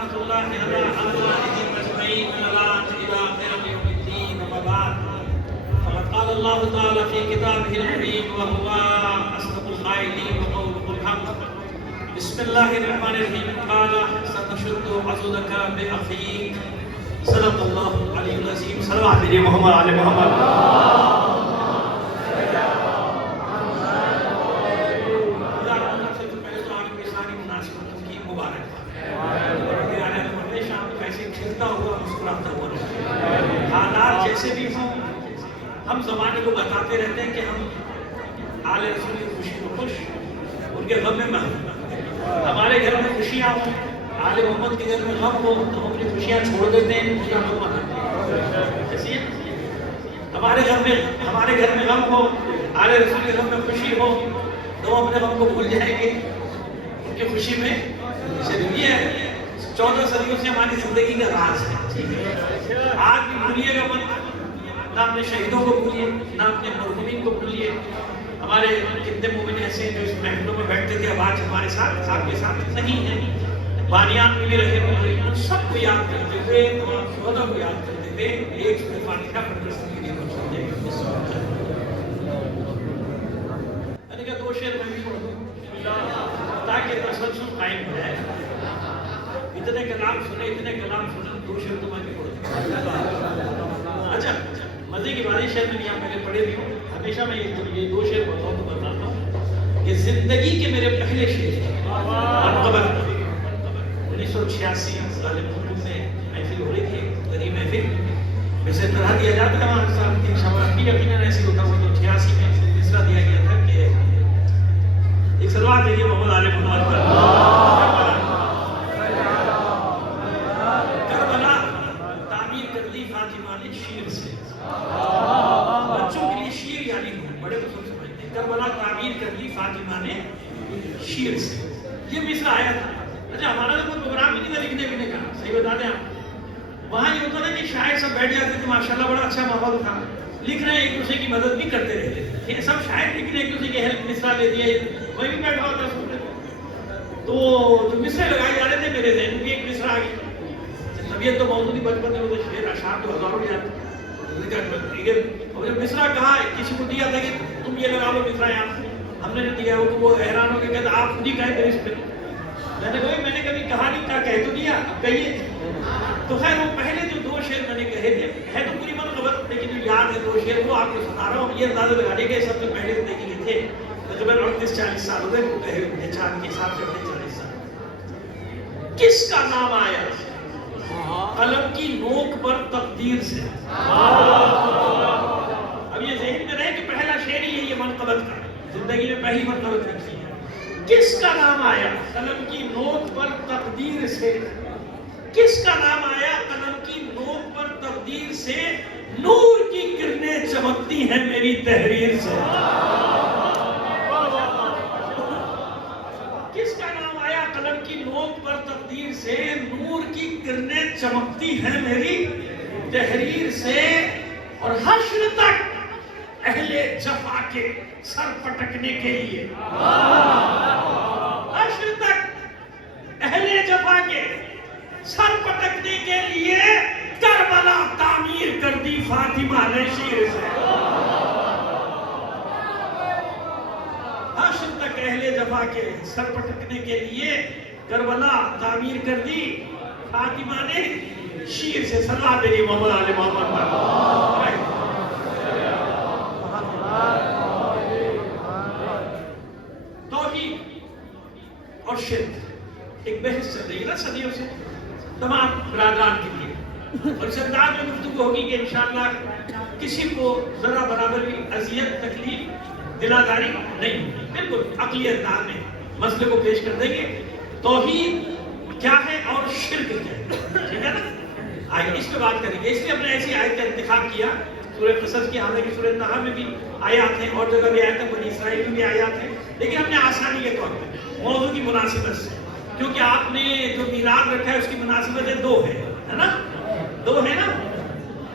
لعنة الله على أعدائهم أجمعين من الآن إلى آخر يوم الدين. أما بعد فقد قال الله تعالى في كتابه الكريم وهو أصدق القائلين وقوله الحق. بسم الله الرحمن الرحيم. قال سنشد عضدك بأخيك. صدق الله العلي العظيم. صلوات على محمد وعلى محمد. حالات جیسے بھی ہوں ہم زمانے کو بتاتے رہتے ہیں کہ ہم آل رسول کی خوشی میں خوش، ان کے غم میں محروم. ہمارے گھر میں خوشیاں ہوں، آل محمد کے گھر میں غم ہو تو ہم اپنی خوشیاں چھوڑ دیتے ہیں، خوشیاں غم مناتے ہیں. ایسی ہے ہمارے گھر میں غم ہو، آل رسول کے غم میں خوشی ہو تو ہم اپنے غم کو بھول جائیں گے ان کی خوشی میں شریک. یہ 14 صدیوں سے ہماری زندگی کا راز ہے. آج بھی بھولیے گا مت، نہ اپنے شہیدوں کو بھولیے، نہ اپنے مرحومین کو بھولیے. ہمارے کتنے مومن ایسے ہیں جو اس محفلوں میں بیٹھتے تھے، اب آج ہمارے ساتھ کے ساتھ نہیں ہیں. بانیان میں بھی رہے ہوئے، ان سب کو یاد کرتے ہوئے، تمام شہداء کو یاد کرتے ہوئے ایک سورۃ فاتحہ پڑھ کر زندگی کو چھوڑتے ہیں. میں نے کہا 2 شعر میں بھی پڑھ دوں تاکہ تسلسل قائم ہو جائے. اتنے کلام سنے 2 شعر تو میں بھی پڑھ دوں. اچھا مزے کی بات، شعر میں یہاں پہلے پڑھے بھی ہوں. ہمیشہ میں یہ 2 شعر پڑھتا ہوں تو بتاتا ہوں کہ زندگی کے میرے پہلے شعر منقبت 1986 غالب حکومت میں محفل ہو رہی تھی، غریب محفل ویسے طرح دیا جاتا ہے ہمارے ساتھ کی شباب بھی یقیناً ایسی ہوتا ہوا. تو 86 میں تیسرا دیا گیا تھا کہ ایک سلوات دیکھیے محمد عالم محمد پر. کربلا تعمیر کر دی فاطمہ نے شیر سے. بچوں کے لیے شیر یعنی بڑے بزرگ سمجھتے ہیں. کربلا تعمیر کر دی فاطمہ نے شیر سے. یہ مصرع آیا تھا. اچھا ہمارا تو کوئی پروگرام ہی نہیں تھا لکھنے کا، صحیح بتا دیں آپ. وہاں یہ ہوتا تھا کہ شاعر سب بیٹھ جاتے تھے، ماشاءاللہ بڑا اچھا ماحول تھا، لکھ رہے ہیں ایک دوسرے کی مدد بھی کرتے رہتے تھے. سب شاعر لکھ رہے ایک دوسرے کی ہیلپ مصرع لے دیا، وہی بھی بیٹھا ہوتا سن رہے. تو جو مصرع لگائے جا رہے تھے میرے ذہن میں ایک مصرع آ گئی. طبیعت تو موجود ہی بچپن میں ہوتے شعر اشعار تو ہزاروں یاد. اور جب مصرع کہا کسی کو دیا تھا کہ تم یہ لگا لو مصرع یہاں، ہم نے دیا وہ حیران ہو کے کہتا آپ خود ہی کہیں اس پہ. میں نے کبھی کہا نہیں کہا کہہ تو دیا، اب کہیے. تو خیر وہ پہلے جو 2 شعر میں نے کہے تھے ہے تو پوری منقبت، لیکن جو یاد ہے 2 شعر وہ آپ کو سنا رہا ہوں. یہ اندازہ لگانے کے سب سے پہلے زندگی کے تھے تقریباً 38-40 سال ہوئے وہ کہے ہوئے چاند کے حساب سے 40 سال. کس کا نام آیا قلم کی نوک پر تقدیر سے. اب یہ ذہن میں رہے کہ پہلا شعر ہی ہے یہ منقبت کا، زندگی میں پہلی منقبت رکھی ہے. کس کا نام آیا قلم کی نوک پر تقدیر سے. کس کا نام آیا قلم کی نوک پر تقدیر سے. نور کی کرنیں چمکتی ہیں میری تحریر سے. کس کا نام آیا قلم کی نوک پر تقدیر سے. نور کی کرنیں چمکتی ہیں میری تحریر سے. اور حشر تک اہل جفا کے سر پٹکنے کے لیے، حشر تک اہل جفا کے سر پٹکنے کے لیے کربلا تعمیر کر دی فاطمہ نے شیر سے. حشر تک اہل جفا کے سر پٹکنے کے لیے کربلا تعمیر کر دی فاطمہ نے شیر سے. صلوات علی محمد علی محمد. توحید اور شرک ایک بحث چل رہی ہے نا صدیوں سے تمام برادران کے لیے، اور اس انداز میں گفتگو ہوگی کہ انشاءاللہ کسی کو ذرا برابر بھی اذیت تکلیف دلاداری نہیں ہوگی. بالکل عقلی انداز میں مسئلے کو پیش کر دیں گے. توحید کیا ہے اور شرک کیا ہے، ٹھیک ہے نا. آئیے اس پہ بات کریں گے. اس لیے ہم نے ایسی آیت کا انتخاب کیا سورہ قصص کی، حالانکہ سورہ طٰہٰ میں بھی آیات ہیں اور جگہ بھی آیات ہیں، بنی اسرائیل میں بھی آیات ہیں، لیکن ہم نے آسانی کے طور پہ موضوع کی مناسبت سے، کیونکہ آپ نے جو میلاد رکھا ہے اس کی مناسبتیں 2 ہیں، ہے نا. 2 ہے نا،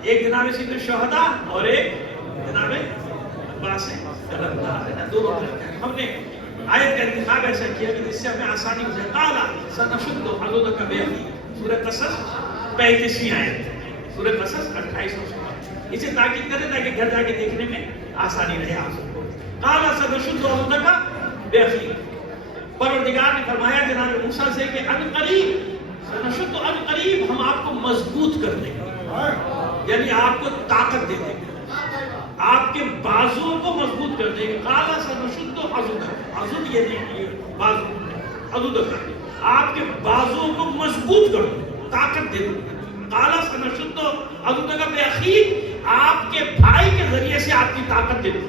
ایک جناب سید الشہداء اور ایک جناب عباس علمدار ہے نا. 2 رکھا ہے. ہم نے آیت کا انتخاب ایسا کیا کہ جس سے ہمیں آسانی ہو جائے. قال سنشد عضدک بأخیک. سورہ قصص 35ویں آیت، سورہ قصص 28 اور 16۔ اسے تاکید کریں تاکہ گھر جا کے دیکھنے میں آسانی رہے آپ سب کو۔ قال سنشد عضدک بأخیک، پروردگار نے فرمایا جناب موسیٰ سے کہ ان قریب سنشد، ان قریب ہم آپ کو مضبوط کر دیں گے، یعنی آپ کو طاقت دے دیں گے، آپ کے بازوؤں کو مضبوط کر دیں گے۔ قال سنشد عضدک، عضد یعنی بازو، عضدک آپ کے بازوؤں کو مضبوط کر دوں، طاقت دے دوں۔ قال سنشد عضدک بأخیک، آپ کے بھائی کے ذریعے سے آپ کی طاقت دے دوں،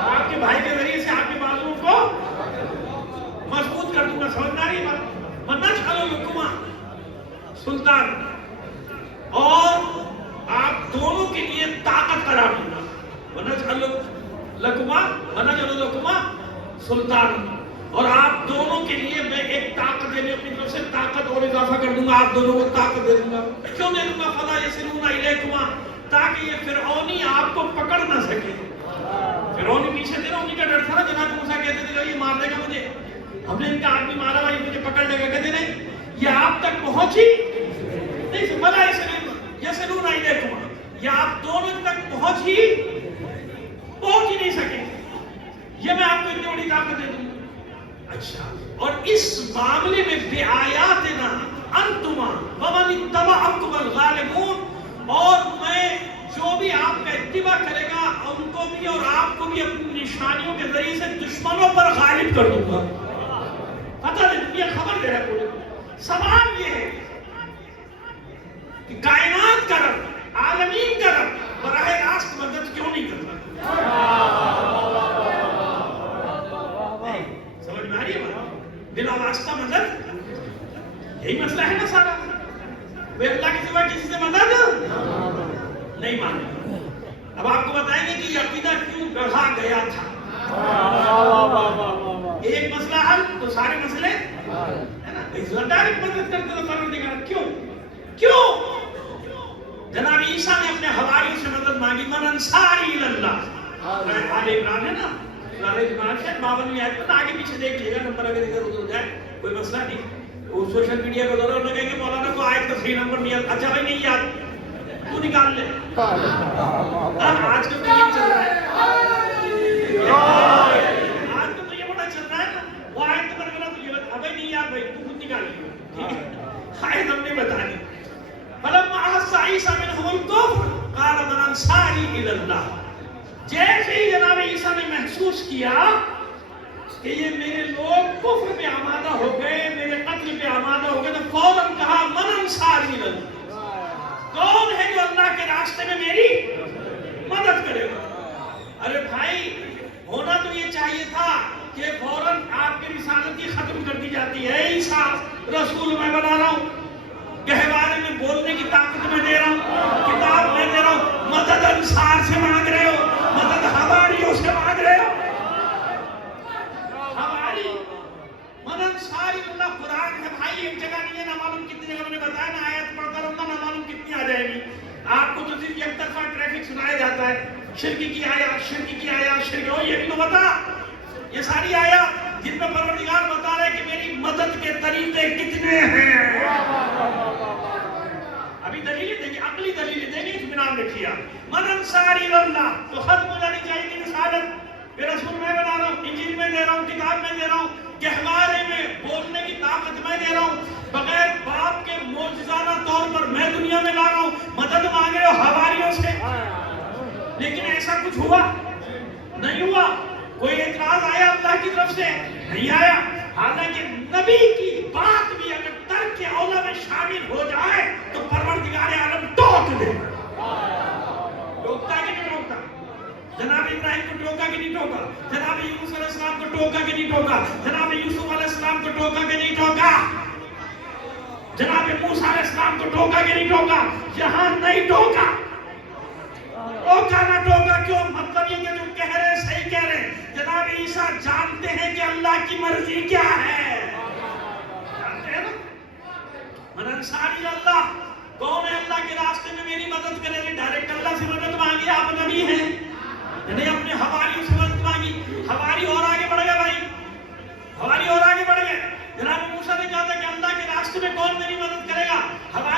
آپ کے بھائی کے ذریعے سے آپ کے بازوؤں کو مضبوط کر دوں گا۔ سمجھنا رہی بات؟ وَنَجْعَلُ لَكُمَا سلطان، اور آپ دونوں کے لیے طاقت قرار دوں گا۔ وَنَجْعَلُ لَكُمَا سلطان، اور آپ دونوں کے لیے میں ایک طاقت، یعنی اپنی طرف سے طاقت اور اضافہ کر دوں گا، آپ دونوں کو طاقت دے دوں گا۔ کیوں دے دوں گا؟ فَلَا يَصِلُونَ إِلَيْكُمَا، تاکہ یہ فرعونی آپ کو پکڑ نہ سکے۔ فرعونی پیچھے تھے نا، انہی کا ڈر تھا نا، جناب موسیٰ کہتے تھے یہ مار دے گا مجھے، ہم نے ان کا آدمی مارا بھائی مجھے پکڑ لے گا، کہتے نہیں یہ آپ تک پہنچی نہیں، فَلَا يَصِلُونَ إِلَيْكُمَا، یہ آپ دونوں تک پہنچ ہی نہیں سکے، یہ میں آپ کو اتنی بڑی طاقت دے دوں گا۔ اچھا، اور اس معاملے میں بِآیاتِنَا أَنْتُمَا وَمَنِ اتَّبَعَكُمُ الْغَالِبُونَ، اور میں جو بھی آپ کا اتباع کرے گا ان کو بھی اور آپ کو بھی اپنی نشانیوں کے ذریعے سے دشمنوں پر غالب کر دوں گا۔ پتہ نہیں، دنیا خبر دے رہا ہے پورے۔ سوال یہ ہے کہ کائنات کا رب، عالمین کا رب براہ راست مدد کیوں نہیں کرتا؟ سمجھ میں آ رہی ہے بات؟ بلا واسطہ مدد، یہی مسئلہ ہے نا سارا۔ وہ اللہ کے سوا کسی سے مدد نہیں مانگے۔ اب آپ کو بتائیں گے کہ یہ عقیدہ کیوں گڑھا گیا تھا۔ ایک مسئلہ حل تو سارے مسئلے ہے نا۔ ڈائریکٹ مدد کرتے تو پروردگار کیوں؟ جناب عیسیٰ نے اپنے حواریوں سے مدد مانگی، من انصاری اللہ، آل عمران ہے نا، آل عمران ہے 52ویں آیت میں، آگے پیچھے دیکھ لے گا، نمبر اگر ادھر ادھر ہو جائے کوئی مسئلہ نہیں۔ وہ سوشل میڈیا کو دورہ لگے گے مولانا کو آیت کا صحیح نمبر نہیں آتا، اچھا بھائی نہیں یاد تو نکال لے۔ آج کل تو یہ چل رہا ہے، آج کل تو یہ بڑا چل رہا ہے نا، وہ آیت نمبر بنا تو یہ بتا بھائی نہیں یاد، بھائی تو خود نکال لیو، ٹھیک ہے؟ آیت ہم نے بتانی۔ فَلَمَّا أَحَسَّ عِيسَىٰ مِنْهُمُ الْكُفْرَ قَالَ مَنْ أَنصَارِي إِلَى اللَّهِ، جیسے ہی جناب عیسیٰ نے محسوس کیا کہ یہ میرے لوگ کفر پہ آمادہ ہو گئے، میرے قتل پہ آمادہ ہو گئے، تو فوراً کہا من انصاری إِلَى اللَّهِ، کون ہے جو اللہ کے راستے میں میری مدد کرے گا؟ ارے بھائی ہونا تو یہ چاہیے تھا کہ فوراً آپ کی رسالت کی ختم کر دی جاتی ہے۔ عیسیٰ رسول میں بنا رہا ہوں، گہوارے میں بولنے کی طاقت میں دے رہا ہوں، کتاب میں دے رہا ہوں، مدد انصار سے مانگ رہے ہو، مدد حواریوں سے مانگ رہے ہو۔ حواری من انصاری اللہ قرآن ہے بھائی، ایک جگہ نہیں ہے، نہ معلوم کتنی جگہ میں نے بتایا نا، آیت پڑھتا رہوں گا نہ معلوم کتنی آ جائے گی۔ آپ کو تو صرف ایک طرفہ ٹریفک سنایا جاتا ہے، شرک کی آیات، شرک کی آیات، شرک ہو، یہ بھی تو بتا، یہ ساری آیات جن میں پروردگار بتا رہے کہ میری مدد کے طریقے کتنے ہیں۔ ابھی دلیلیں دیں گے، عقلی دلیلیں دیں گے، اطمینان رکھیے۔ من انصاری اللہ تو ختم ہو جانی چاہیے کہ رسالت، یہ رسول میں بنا رہا ہوں، انجیل میں دے رہا ہوں، کتاب میں دے رہا ہوں، گہوارے میں بولنے کی طاقت میں دے رہا ہوں، بغیر باپ کے معجزانہ طور پر میں دنیا میں لا رہا ہوں، مدد مانگ رہے ہو حواریوں سے۔ لیکن ایسا کچھ ہوا نہیں ہوا، کوئی اعتراض آیا اللہ کی طرف سے نہیں آیا۔ حالانکہ نبی کی بات بھی اگر ترک اولا میں شامل ہو جائے تو پروردگار عالم ٹوک دے۔ ٹوکتا کہ نہیں ٹوکتا؟ جناب ابراہیم کو ٹوکا کہ نہیں ٹوکا؟ جناب یونس علیہ السلام کو ٹوکا کہ نہیں ٹوکا؟ جناب یوسف علیہ السلام کو ٹوکا کہ نہیں ٹوکا؟ جناب موسیٰ علیہ السلام کو ٹوکا کہ نہیں ٹوکا؟ یہاں نہیں ٹوکا۔ ٹوکا نہ ٹوکا کیوں؟ مطلب یہ کہ جو کہہ رہے صحیح کہہ رہے۔ جناب عیسیٰ جانتے ہیں کہ اللہ کی مرضی کیا ہے، جانتے ہیں نا؟ من انصاری اللہ، کون ہے اللہ کے راستے میں میری مدد کرے گی؟ ڈائریکٹ اللہ سے مدد مانگی، آپ نبی ہیں، یعنی اپنے حواریوں سے مدد مانگی۔ حواری اور آگے بڑھ گئے بھائی، حواری اور آگے بڑھ گئے۔ جناب موسیٰ نے کہا تھا کہ اللہ کے راستے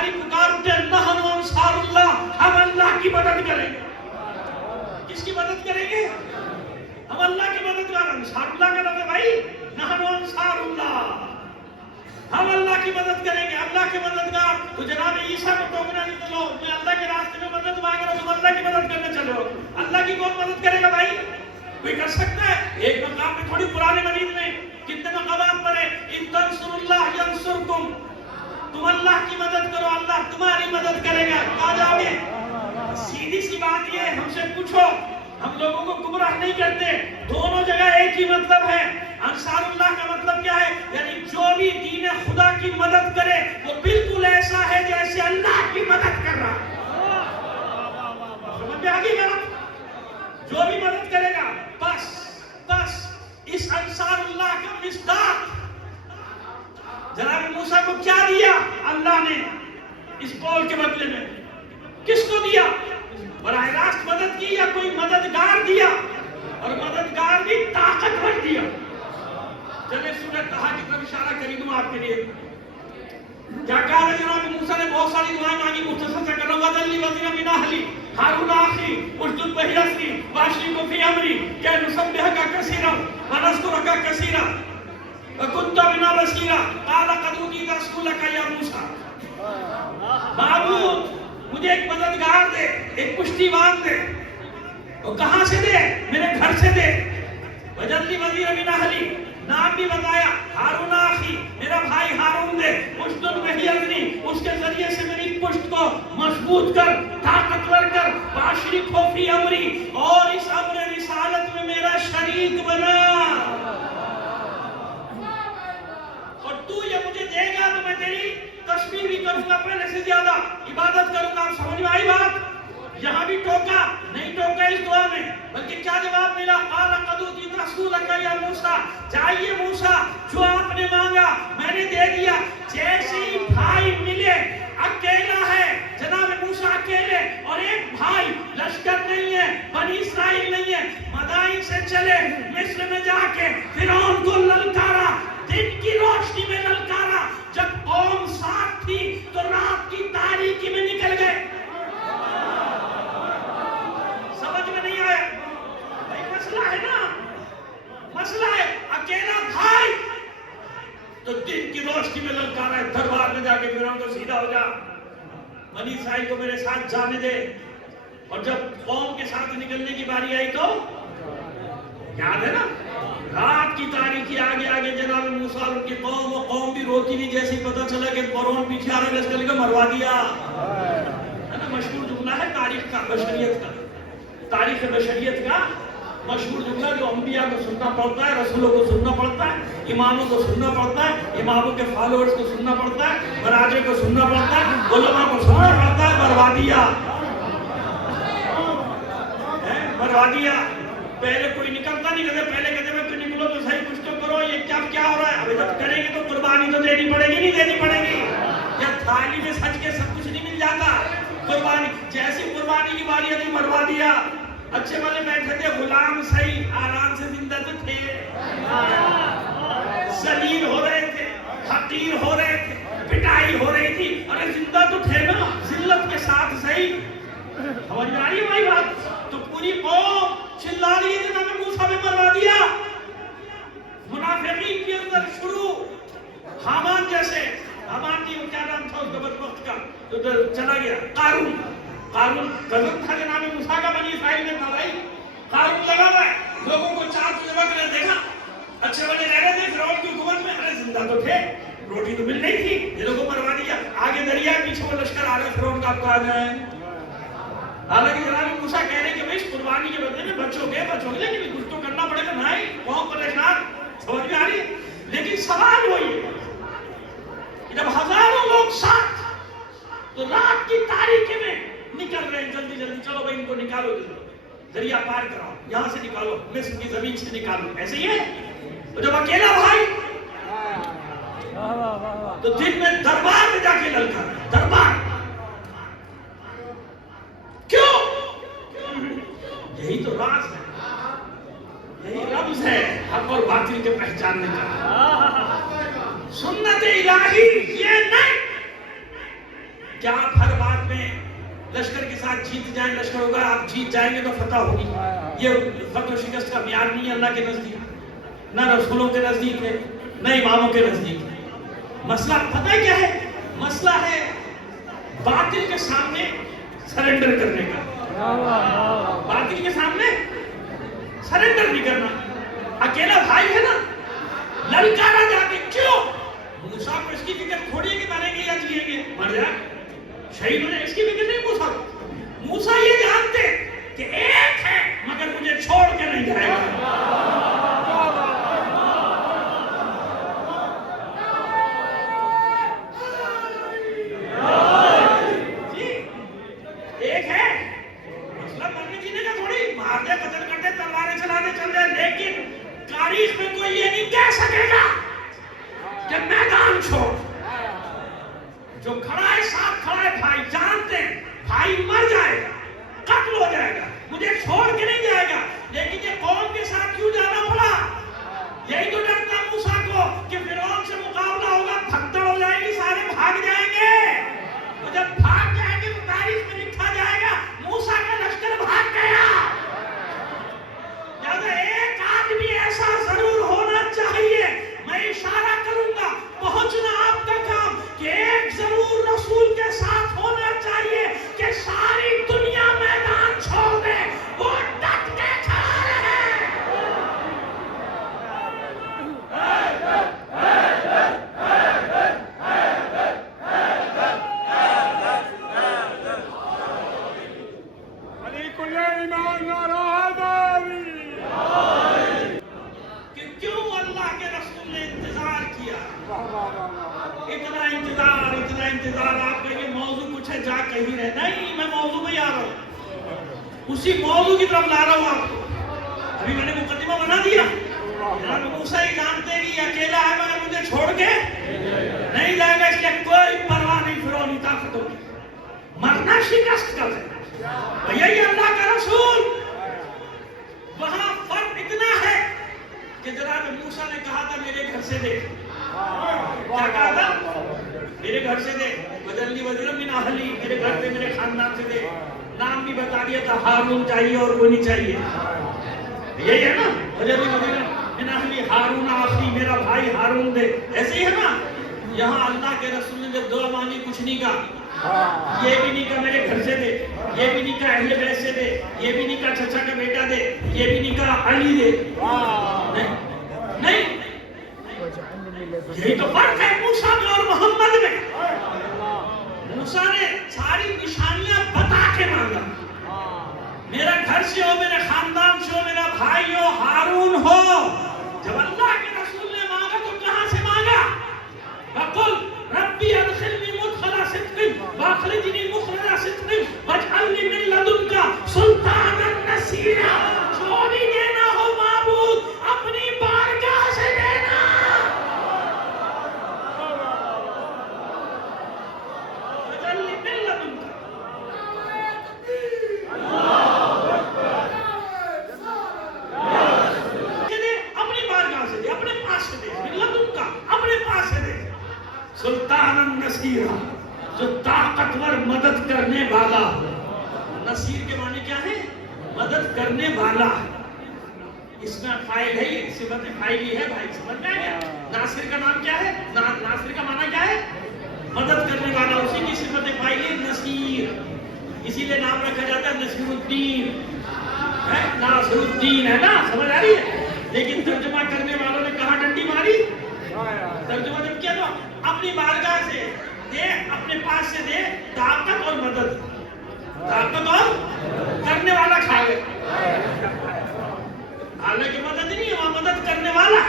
انصاری پکار اٹھے نحن انصار اللہ، ہم اللہ کی مدد کریں گے۔ کس کی مدد کریں گے؟ ہم اللہ کی مدد کریں گے۔ انصار اللہ کا لفظ ہے بھائی، نحن انصار اللہ، ہم اللہ کی مدد کریں گے۔ اللہ کی مددگار تو جناب عیسیٰ کو ٹوکنا نہیں، چلو میں اللہ کے راستے میں مدد مانگ رہا ہوں، تم اللہ کی مدد کرنے چلو۔ اللہ کی کون مدد کرے گا بھائی؟ کوئی کر سکتا ہے؟ ایک مقام پہ تھوڑی پرانے مجید میں کتنے مقامات پر ہے، ان تنصروا اللہ ینصرکم، تم اللہ کی مدد کرو اللہ تمہاری مدد کرے گا۔ کہاں جاؤ گے؟ سیدھی سی بات یہ ہے، ہم سے پوچھو، ہم لوگوں کو گمراہ نہیں کرتے، دونوں جگہ ایک ہی مطلب ہے۔ انصار اللہ کا مطلب کیا ہے؟ یعنی جو بھی دین خدا کی مدد کرے وہ بالکل ایسا ہے جیسے اللہ کی مدد کر رہا ہے۔ سمجھ میں آ گئی بات؟ جو بھی مدد کرے گا، بس اس انصار اللہ کا مصداق جناب موسیٰ کو کیا دیا اللہ نے اس قول کے بدلے میں؟ کس کو دیا؟ براہ راست مدد کی یا کوئی مددگار دیا؟ اور مددگار بھی طاقتور دیا۔ چلے سورہ طٰہٰ کی طرف اشارہ کری دوں آپ کے لیے۔ کیا کہا ہے جناب موسیٰ نے؟ بہت ساری دعائیں مانگی، مختصر سے کروں گا۔ وَاجْعَلْ لِي وَزِيرًا مِنْ أَهْلِي هَارُونَ أَخِي اشْدُدْ بِهِ أَزْرِي وَأَشْرِكْهُ فِي أَمْرِي كَيْ نُسَبِّحَكَ كَثِيرًا وَنَذْكُرَكَ كَثِيرًا وَكُنْتَ بِنَا بَصِيرًا قَالَ قَدْ أُوتِيتَ سُؤْلَكَ يَا موسیٰ۔ معبود مجھے ایک مددگار دے، ایک پشتیبان دے۔ وہ کہاں سے دے؟ میرے گھر سے دے۔ وَاجْعَلْ لِي وَزِيرًا مِنْ أَهْلِي، نام بھی بتایا، ہارون اخی، میرا بھائی ہارون دے، اشدد بہ اذری، اس کے ذریعے سے میری پشت کو مضبوط کر، طاقتور کر، واشرکہ فی امری، اور اس امر رسالت میں میرا شریک بنا۔ اور تو یہ مجھے دے گا تو میں تیری تسبیح بھی کروں گا، پہلے سے زیادہ عبادت کروں گا۔ سمجھ میں آئی بات؟ یہاں بھی ٹوکا نہیں، ٹوکا اس دعا میں، بلکہ کیا جواب ملا؟ قَالَ قَدْ أُوتِيتَ سُؤْلَكَ يَا موسیٰ، جائیے موسیٰ، جو آپ نے مانگا میں نے دے دیا۔ جیسے ہی بھائی ملے، اکیلا ہے جناب موسیٰ، اکیلے، اور ایک بھائی، لشکر نہیں ہے، بنی اسرائیل نہیں ہے، مدائن سے چلے، مصر میں جا کے فرعون کو للکارا، دن کی روشنی میں للکارا۔ جب قوم ساتھ تھی تو رات کی تاریکی میں نکل گئے۔ سمجھ میں نہیں آیا؟ بھائی مسئلہ ہے نا، مسئلہ ہے، اکیلا بھائی تو دن کی روشنی میں للکارا ہے، دربار میں جا کے فرعون کو سیدھا ہو جا، بنی اسرائیل کو میرے ساتھ جانے دے۔ اور جب قوم کے ساتھ نکلنے کی باری آئی تو یاد ہے نا، رات کی تاریکی، آگے آگے جناب موسیٰ اور ان کی قوم، وہ قوم بھی روتی نہیں، جیسے ہی پتہ چلا کہ فرعون پیچھے آ رہا ہے، لشکر کو مروا دیا۔ ہے نا مشہور جملہ ہے تاریخ کا، بشریت کا، تاریخ بشریت کا مشہور جملہ، جو انبیاء کو سننا پڑتا ہے، رسولوں کو سننا پڑتا ہے، اماموں کو سننا پڑتا ہے، اماموں کے فالوورز کو سننا پڑتا ہے، مراجع کو سننا پڑتا ہے، علماء کو سننا پڑتا ہے، مروا دیا، مروا دیا۔ پہلے کوئی نکلتا نہیں، کہتے پہلے کہتے میں کوئی نکلو تو صحیح، کچھ تو کرو، یہ کیا ہو رہا ہے؟ ابھی جب کریں گے تو قربانی تو دینی پڑے گی، نہیں دینی پڑے گی؟ یا تھالی میں سج کے سب کچھ نہیں مل جاتا؟ قربانی، جیسی قربانی کی باری آتی مروا دیا۔ اچھے والے بیٹھے تھے، غلام صحیح آرام سے زندہ تو تھے، ذلیل ہو رہے تھے، حقیر ہو رہے تھے، پٹائی ہو رہی تھی، ارے زندہ تو تھے نا، ذلت کے ساتھ صحیح۔ سمجھ میں آ رہی ہے بھائی بات؟ تو پوری قوم چلا رہی ہے، جناب موسیٰ نے مروا دیا۔ منافقین کے اندر شروع، حامان جیسے، حامان کی کیا نام تھا اس بدبخت کا جو چلا گیا، قارون کزن تھا جناب موسیٰ کا، بنی اسرائیل میں تھا بھائی۔ قارون لگا ہوا ہے، لوگوں کو چار جگہ کے دیکھا، اچھے والے رہ رہے تھے فرعون کی حکومت میں، ارے زندہ تو تھے، روٹی تو مل نہیں تھی، یہ لوگوں کو مروا دیا۔ آگے دریا، پیچھے وہ لشکر آ رہا فرعون کا، آپ کو آ جائیں۔ حالانکہ جناب موسیٰ کہہ رہے کہ بھئی اس قربانی کے بدلے میں بچوں گے، لیکن کچھ تو کرنا پڑے گا، نہیں قوم پریشان۔ سمجھ میں آ رہی ہے؟ لیکن سوال وہی ہے، جب ہزاروں لوگ ساتھ، تو رات کی تاریکی میں نکل رہے ہیں، جلدی جلدی چلو بھئی ان کو نکالو، دریا پار کراؤ، یہاں سے نکالو، مصر کی زمین سے نکالو، ایسے ہی ہے۔ تو جب اکیلا بھائی، تو دن میں دربار میں جا کے للکا، دربار، کیوں؟ یہی تو راز ہے، یہی رمز ہے حق اور باطل کے پہچاننے کا۔ سنت الہی یہ نہیں کیا آپ ہر بات میں لشکر کے ساتھ جیت جائیں، لشکر ہوگا، آپ جیت جائیں گے تو فتح ہوگی؟ یہ فتح و شکست کا معیار نہیں ہے اللہ کے نزدیک، نہ رسولوں کے نزدیک ہے، نہ اماموں کے نزدیک ہے۔ مسئلہ پتہ کیا ہے؟ مسئلہ ہے باطل کے سامنے سرنڈر کرنے کا۔ باطل کے سامنے سرنڈر نہیں کرنا۔ اکیلا بھائی ہے نا، للکارا جا کے، کیوں؟ موسیٰ کو اس کی فکر تھوڑی ہے کہ مریں گے یا جیئیں گے، مر جائے شہید ہونے، اس کی فکر نہیں موسیٰ کو۔ موسیٰ یہ جانتے کہ ایک ہے مگر مجھے چھوڑ کے نہیں جائے گا۔ جی ایک ہے، مسئلہ مرنے جینے کا تھوڑی، مار دے، قتل کر دے، تلواریں چلا دے، چل دے، لیکن تاریخ میں کوئی یہ نہیں کہہ سکے گا کہ میدان چھوڑ۔ جو کھڑا ہے ساتھ کھڑا ہے بھائی، جانتے ہیں بھائی مر جائے گا، قتل ہو جائے گا، مجھے چھوڑ کے نہیں جائے گا، لیکن یہ قوم کے ساتھ کیوں جانا پڑا؟ یہی تو ڈر تھا موسیٰ کو کہ فرعون سے مقابلہ ہوگا، بھگدڑ ہو جائے گی، سارے بھاگ جائیں گے، اور جب بھاگ جائیں گے تو تاریخ میں لکھا جائے گا موسیٰ کا لشکر بھاگ گیا۔ لہذا ایک آدمی ایسا ضرور ہونا چاہیے، میں اشارہ کروں گا، پہنچنا آپ کا کام، کہ ایک ضرور رسول کے ساتھ ہونا چاہیے کہ ساری دنیا میدان چھوڑ دے، وہ ڈٹ کے کھڑا رہے۔ کہ کیوں اللہ کے رسول نے انتظار کیا؟ اتنا انتظار، آپ کہیں گے موضوع کچھ ہے، جا کہیں رہے، نہیں میں موضوع میں آ رہا ہوں، اسی موضوع کی طرف لا رہا ہوں آپ کو۔ ابھی میں نے مقدمہ بنا دیا، جناب موسیٰ ہی جانتے ہیں کہ یہ اکیلا ہے مگر مجھے چھوڑ کے نہیں جائے گا، اس لیے کوئی پرواہ نہیں فرعونی طاقتوں کی، مرنا شکست کر دے۔ یہی اللہ کا رسول۔ وہاں فرق اتنا ہے کہ جناب موسیٰ نے کہا تھا میرے گھر سے دے، کیا کہا تھا؟ میرے گھر سے دے، وجلی وزیر من اہلی، میرے گھر سے، میرے خاندان سے دے۔ نام بھی بتا دیا تھا، ہارون چاہیے اور کوئی نہیں چاہیے، یہی ہے نا، وجلی وزیر من اہلی ہارون آخری، میرا بھائی ہارون دے، ایسے ہی ہے نا۔ یہاں اللہ کے رسول نے جب دعا مانگی کچھ نہیں کہا، یہ بھی نہیں کہا میرے گھر سے دے، یہ بھی نہیں کہا اہل بیت سے دے، یہ بھی نہیں کہا چچا کا بیٹا دے، یہ بھی نہیں کہا علی دے، نہیں، یہی تو فرق ہے موسیٰ میں اور محمد میں۔ موسیٰ نے ساری نشانیاں بتا کے مانگا، میرا گھر سے ہو، میرے خاندان سے ہو، میرا بھائی ہو، ہارون ہو۔ جب اللہ کے رسول نے مانگا تو کہاں سے مانگا؟ وَقُلْ رَبِّ أَدْخِلْنِي مُدْخَلَ صِدْقٍ وَأَخْرِجْنِي مُخْرَجَ صِدْقٍ وَاجْعَلْنِي مِن لَّدُنكَ سُلْطَانًا نَصِيرًا۔ جو بھی دینا ہو معبود اپنی بارگاہ سے دینا۔ وَاجْعَلْنِي مِن لَّدُنكَ، اپنی بارگاہ سے دے، اپنے پاس سے دے، مِن لَّدُنكَ، اپنے پاس سے دے، سلطانًا نصیرا، جو طاقتور مدد کرنے والا۔ نصیر کے معنی کیا ہے؟ مدد کرنے والا۔ اس میں فائل ہے، یہ صفت فائلی ہے بھائی، سمجھ میں آ گیا؟ ناصر کا نام کیا ہے؟ ناصر کا معنی کیا ہے؟ مدد کرنے والا، اسی کی صفت فائلی نصیر، اسی لیے نام رکھا جاتا ہے نصیر الدین، ناصر الدین ہے نا، سمجھ آ رہی ہے؟ لیکن ترجمہ کرنے والوں نے کہاں ڈنڈی ماری؟ ترجمہ جب کیا تو اپنی بارگاہ سے دے، اپنے پاس سے دے، طاقت اور مدد، طاقت اور کرنے والا کھا گئے، حالانکہ مدد نہیں ہے، وہاں مدد کرنے والا،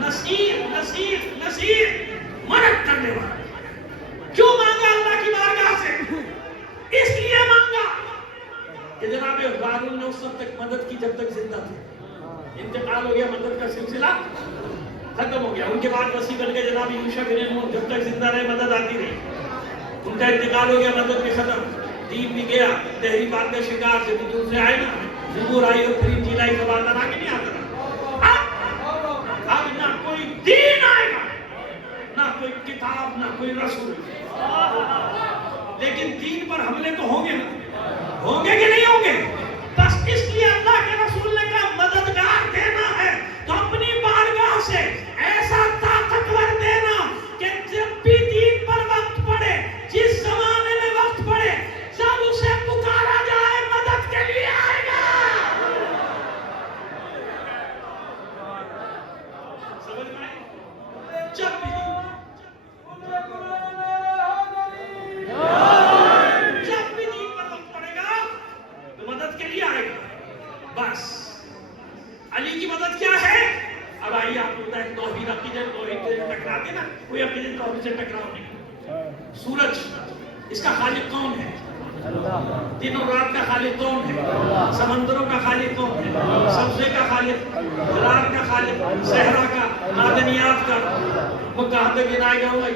نصیر نصیر نصیر، مدد کرنے والا۔ کیوں مانگا اللہ کی بارگاہ سے؟ اس لیے مانگا کہ جناب ہارون نے اس وقت تک مدد کی جب تک زندہ تھے، انتقال ہو گیا، مدد کا سلسلہ ختم ہو گیا، ان کے بعد وسیع بن کے جناب یوشع بن نون جب تک زندہ رہے مدد آتی رہی، ان کا انتقال ہو گیا، مدد بھی ختم، دین بھی گیا، تحریفات کا شکار، جب دوسرے آئے نا، زبور آئی اور پھر انجیل آئی، سب آتا آگے نہیں آتا نا، اب نہ کوئی دین آئے گا، نہ کوئی کتاب، نہ کوئی رسول، لیکن دین پر حملے تو ہوں گے نا، ہوں گے کہ نہیں ہوں گے؟ بس اس لیے اللہ کے رسول نے کہا مددگار دینا ہے تو اپنی بارگاہ سے ایسا طاقتور دینا کہ جب بھی دین پر وقت پڑے، جس زمانے میں وقت پڑے، جب اسے پکارا جائے مدد کے لیے آئے گا۔ سمجھ میں آئے؟ جب بھی دین پر وقت پڑے گا تو مدد کے لیے آئے گا۔ بس علی کی مدد کیا ہے؟ اب آئیے آپ کو بتائیں، توحید عقیدہ توحید سے ٹکراتے نا، کوئی عقیدہ توحید سے ٹکراؤ نہیں۔ سورج اس کا خالق کون ہے؟ دن اور رات کا خالق کون ہے؟ سمندروں کا خالق کون ہے؟ سبزے کا خالق، رات کا خالق، صحرا کا، معدنیات کا۔ وہ کہاں تک گنائے گا؟ ہوگا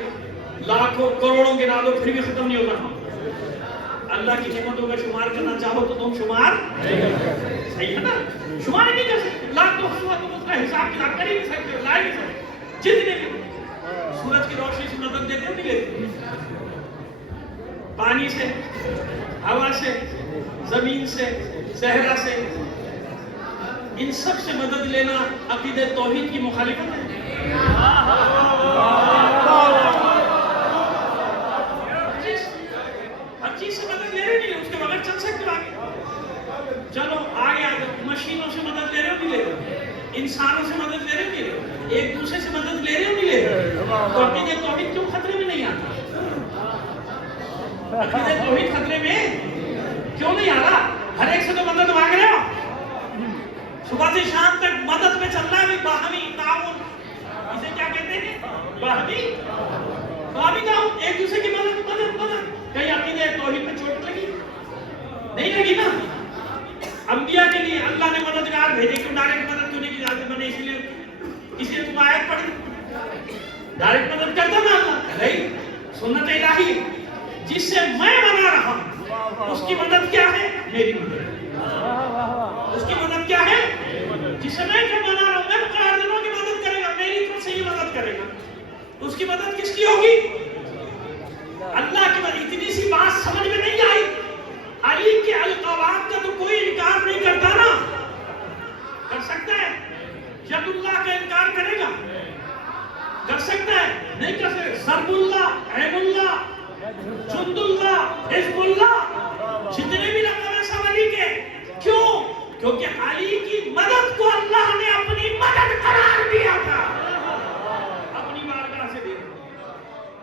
لاکھوں کروڑوں گنا دو پھر بھی ختم نہیں ہوگا۔ اللہ کی نعمتوں کا شمار کرنا چاہو تو تم شمار صحیح ہے نا، شمار نہیں کر سکتے۔ لاکھ تو تم اس کا حساب کتاب کر ہی نہیں سکتے، لا ہی نہیں سکتے۔ جتنے بھی سورج کی روشنی سے مدد دیتے ہو نہیں لیتے، پانی سے، ہوا سے، زمین سے، صحرا سے، ان سب سے مدد لینا عقیدہ توحید کی مخالفت ہے۔ ہر چیز سے مدد لے رہے نہیں، اس کے بغیر چل سکتے آگے۔ چلو آگے آگے مشینوں سے مدد لے رہے ہو نہیں لے رہے، انسانوں سے مدد لے رہے ہو نہیں لے رہے، ایک دوسرے سے مدد لے رہے ہو نہیں لے رہے، تو عقیدہ توحید کیوں خطرے میں نہیں آتا؟ عقیدہ توحید خطرے میں کیوں نہیں آ رہا؟ ہر ایک سے تو مدد مانگ رہے ہو، صبح سے شام تک مدد میں چل رہا ہے۔ باہمی تعاون، اسے کیا کہتے ہیں؟ باہمی تعاون، ایک دوسرے کی مدد۔ کہیں عقیدہ توحید میں چوٹ لگی؟ نہیں لگی نا۔ انبیاء کے لیے اللہ نے مددگار بھیجے، کیوں ڈائریکٹ مدد کیوں نہیں کی جاتی بنے؟ اس لیے تم آیت پڑھی، ڈائریکٹ مدد کرتا نا اللہ؟ نہیں، سنت الہی جس سے میں بنا رہا ہوں اس کی مدد کیا ہے؟ میری مدد۔ اس کی مدد کیا ہے؟ جس سے میں بنا رہا ہوں، میں مقرر دنوں کی مدد کرے گا، میری طرف سے ہی مدد کرے گا۔ اس کی مدد کس کی ہوگی؟ اللہ کی مدد۔ اتنی سی بات سمجھ میں نہیں آئی؟ علی کے القابات کا تو کوئی انکار نہیں کرتا نا، کر سکتا ہے؟ ید اللہ کا انکار کرے گا؟ کر سکتا ہے؟ نہیں کر سکتا۔ ضرب اللہ، عین اللہ، جند اللہ، حزب اللہ، جتنے بھی لقب ہیں سب علی کے۔ کیوں؟ کیونکہ علی کی مدد کو اللہ نے اپنی مدد قرار دیا تھا۔ اپنی بارگاہ سے دے رہا ہوں،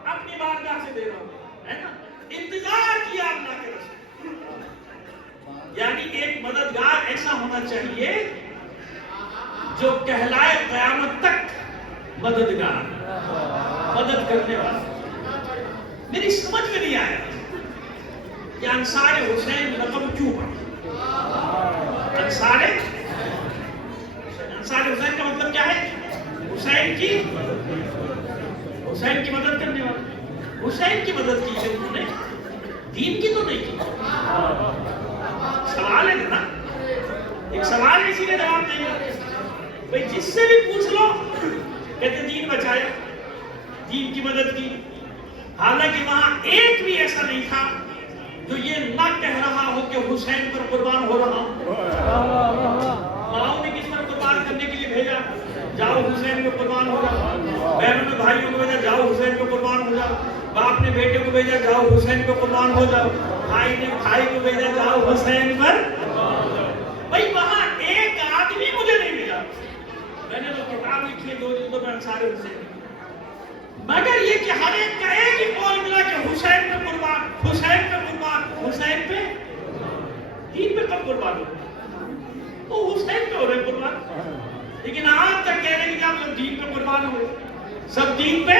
اپنی بارگاہ سے دے رہا ہوں، ہے نا؟ انتظار کیا اللہ کے رسول۔ یعنی ایک مددگار ایسا ہونا چاہیے جو کہلائے قیامت تک مددگار، مدد کرنے والا۔ میری سمجھ میں نہیں آیا کہ انصار حسین رقم کیوں پڑا؟ انصار حسین کا مطلب کیا ہے؟ حسین کی مدد کرنے والا۔ حسین کی مدد کی ہے انہوں نے، دین کی تو نہیں کی۔ سوال ہے نا، ایک سوال اسی نے جواب نہیں ہے بھئی، جس سے بھی پوچھ لو کہتے دین بچایا، دین کی مدد کی۔ حالانکہ وہاں ایک بھی ایسا نہیں تھا جو یہ نہ کہہ رہا ہو کہ حسین پر قربان ہو رہا ہوں۔ ماؤں نے کس پر قربان کرنے کے لیے بھیجا؟ جاؤ حسین کو قربان ہو جاؤ۔ بہنوں نے بھائیوں کو بھیجا، جاؤ حسین کو قربان ہو جاؤ۔ باپ نے بیٹے کو بھیجا، جاؤ حسین کو قربان ہو جاؤ۔ بھائی نے بھائی کو بھیجا، جاؤ حسین پر۔ بھائی وہاں ایک آدمی مجھے نہیں ملا۔ میں نے تو کتاب لکھی ہے 2 جلدوں میں انصار حسین، مگر یہ کہ ہر ایک کا ایک ہی قول ملا کہ حسین پہ قربان، حسین پہ قربان، حسین پہ۔ دین پہ کب قربان ہو؟ وہ حسین پہ ہو رہے قربان، لیکن آج تک کہہ رہے کہ آپ لوگ دین پہ قربان ہوئے، سب دین پہ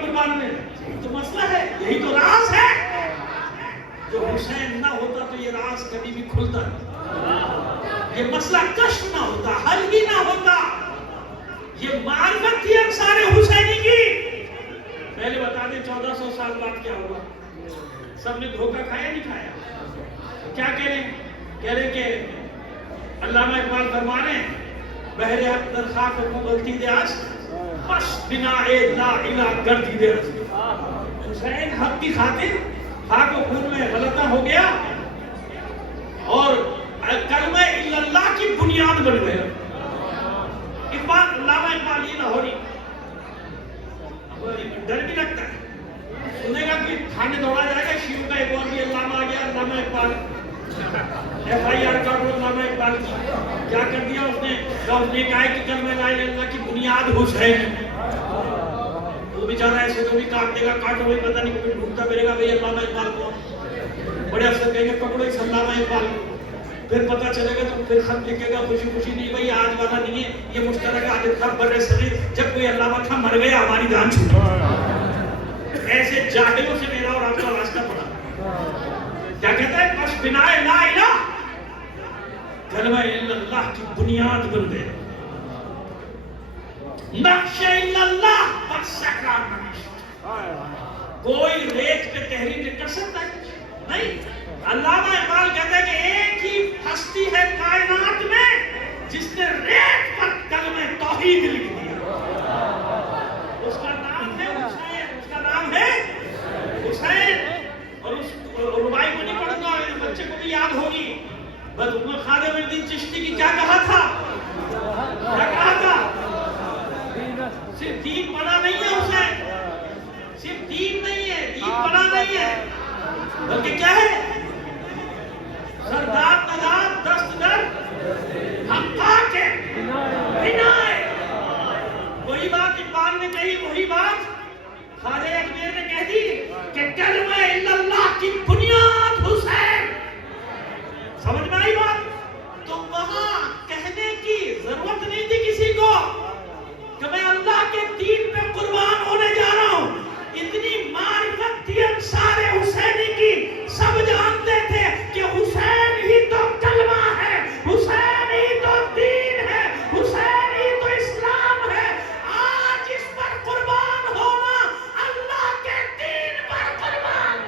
قربان ہوئے۔ تو مسئلہ ہے، یہی تو راز ہے۔ جو حسین نہ ہوتا تو یہ راز کبھی بھی کھلتا نہیں، یہ مسئلہ کشف نہ ہوتا، حل ہی نہ ہوتا۔ یہ معرفت تھی انصار حسینی کی۔ پہلے بتا دیں 1400 سال بعد کیا ہوا؟ سب نے دھوکہ کھایا نہیں کھایا؟ کیا کہہ رہے ہیں؟ کہہ رہے کہ علامہ اقبال فرما رہے ہیں بہر حق در خاک کو غلطی دے آس بس بنا لا الہ گردی دے رس۔ حسین حق کی خاطر خاک و خون میں غلطہ ہو گیا اور کلمہ الا اللہ کی بنیاد بن گیا. اقبال علامہ اقبال یہ لاہوری ڈر بھی لگتا ہے سنے گا کہ تھانے دوڑا جائے گا شیعوں کا ایک اور بھی علامہ آ گیا علامہ اقبال FIR کاٹو علامہ اقبال کی کیا کر دیا اس نے کہا کہ کلمہ لا الہ الا اللہ کی بنیاد حسین ہے. وہ بیچارہ ایسے تو بھی کاٹ دے گا کاٹو وہی پتہ نہیں کبھی ڈھونڈتا پھرے گا بھئی علامہ اقبال کون. بڑے افسر کہیں گے پکڑو اس علامہ اقبال کو. پھر پتہ چلے گا تو پھر خط لکھے گا خوشی خوشی نہیں بھئی آج والا نہیں ہے یہ مشترکہ عادت تھا برِ صغیر جب کوئی علامہ تھا مر گیا ہماری جان چھوٹی. ایسے جاہلوں سے میرا اور آپ کا واسطہ پڑا. کیا کہتا ہے بس بنا لا الہ کلمہ الا اللہ کی بنیاد بن گئے. نقش الا اللہ پر سکرار نقش کوئی ریت پہ تحریر کر سکتا ہے نہیں. علامہ اقبال کہتا ہے کہ ایک ہی ہستی ہے کائنات میں جس نے ریت پر کلمہ توحید لکھ دیا. اس کا نام ہے حسین. اس کا نام ہے حسین. اور اس ربائی کو نہیں پڑھوں گا بچے کو بھی یاد ہوگی. بس خواجہ معین الدین چشتی کی کیا کہا تھا صرف دین بنا نہیں ہے حسین. صرف دین نہیں ہے دین بنا نہیں ہے بلکہ کیا ہے سردار نجات دست در حقا کے بنا ہے. وہی بات اقبال نے کہی وہی بات خواجہ اجمیر نے کہہ دی کہ کلمہ الا اللہ کی بنیاد حسین. سمجھ میں آئی بات. تو وہاں کہنے کی ضرورت نہیں تھی کسی کو کہ میں اللہ کے دین پہ قربان ہونے جا رہا ہوں. اتنی معرفت تھی انصار حسینی کی سب جانتے تھے کہ حسین ہی تو کلمہ ہے حسین ہی تو دین ہے حسین ہی تو اسلام ہے. آج اس پر قربان ہونا اللہ کے دین پر قربان.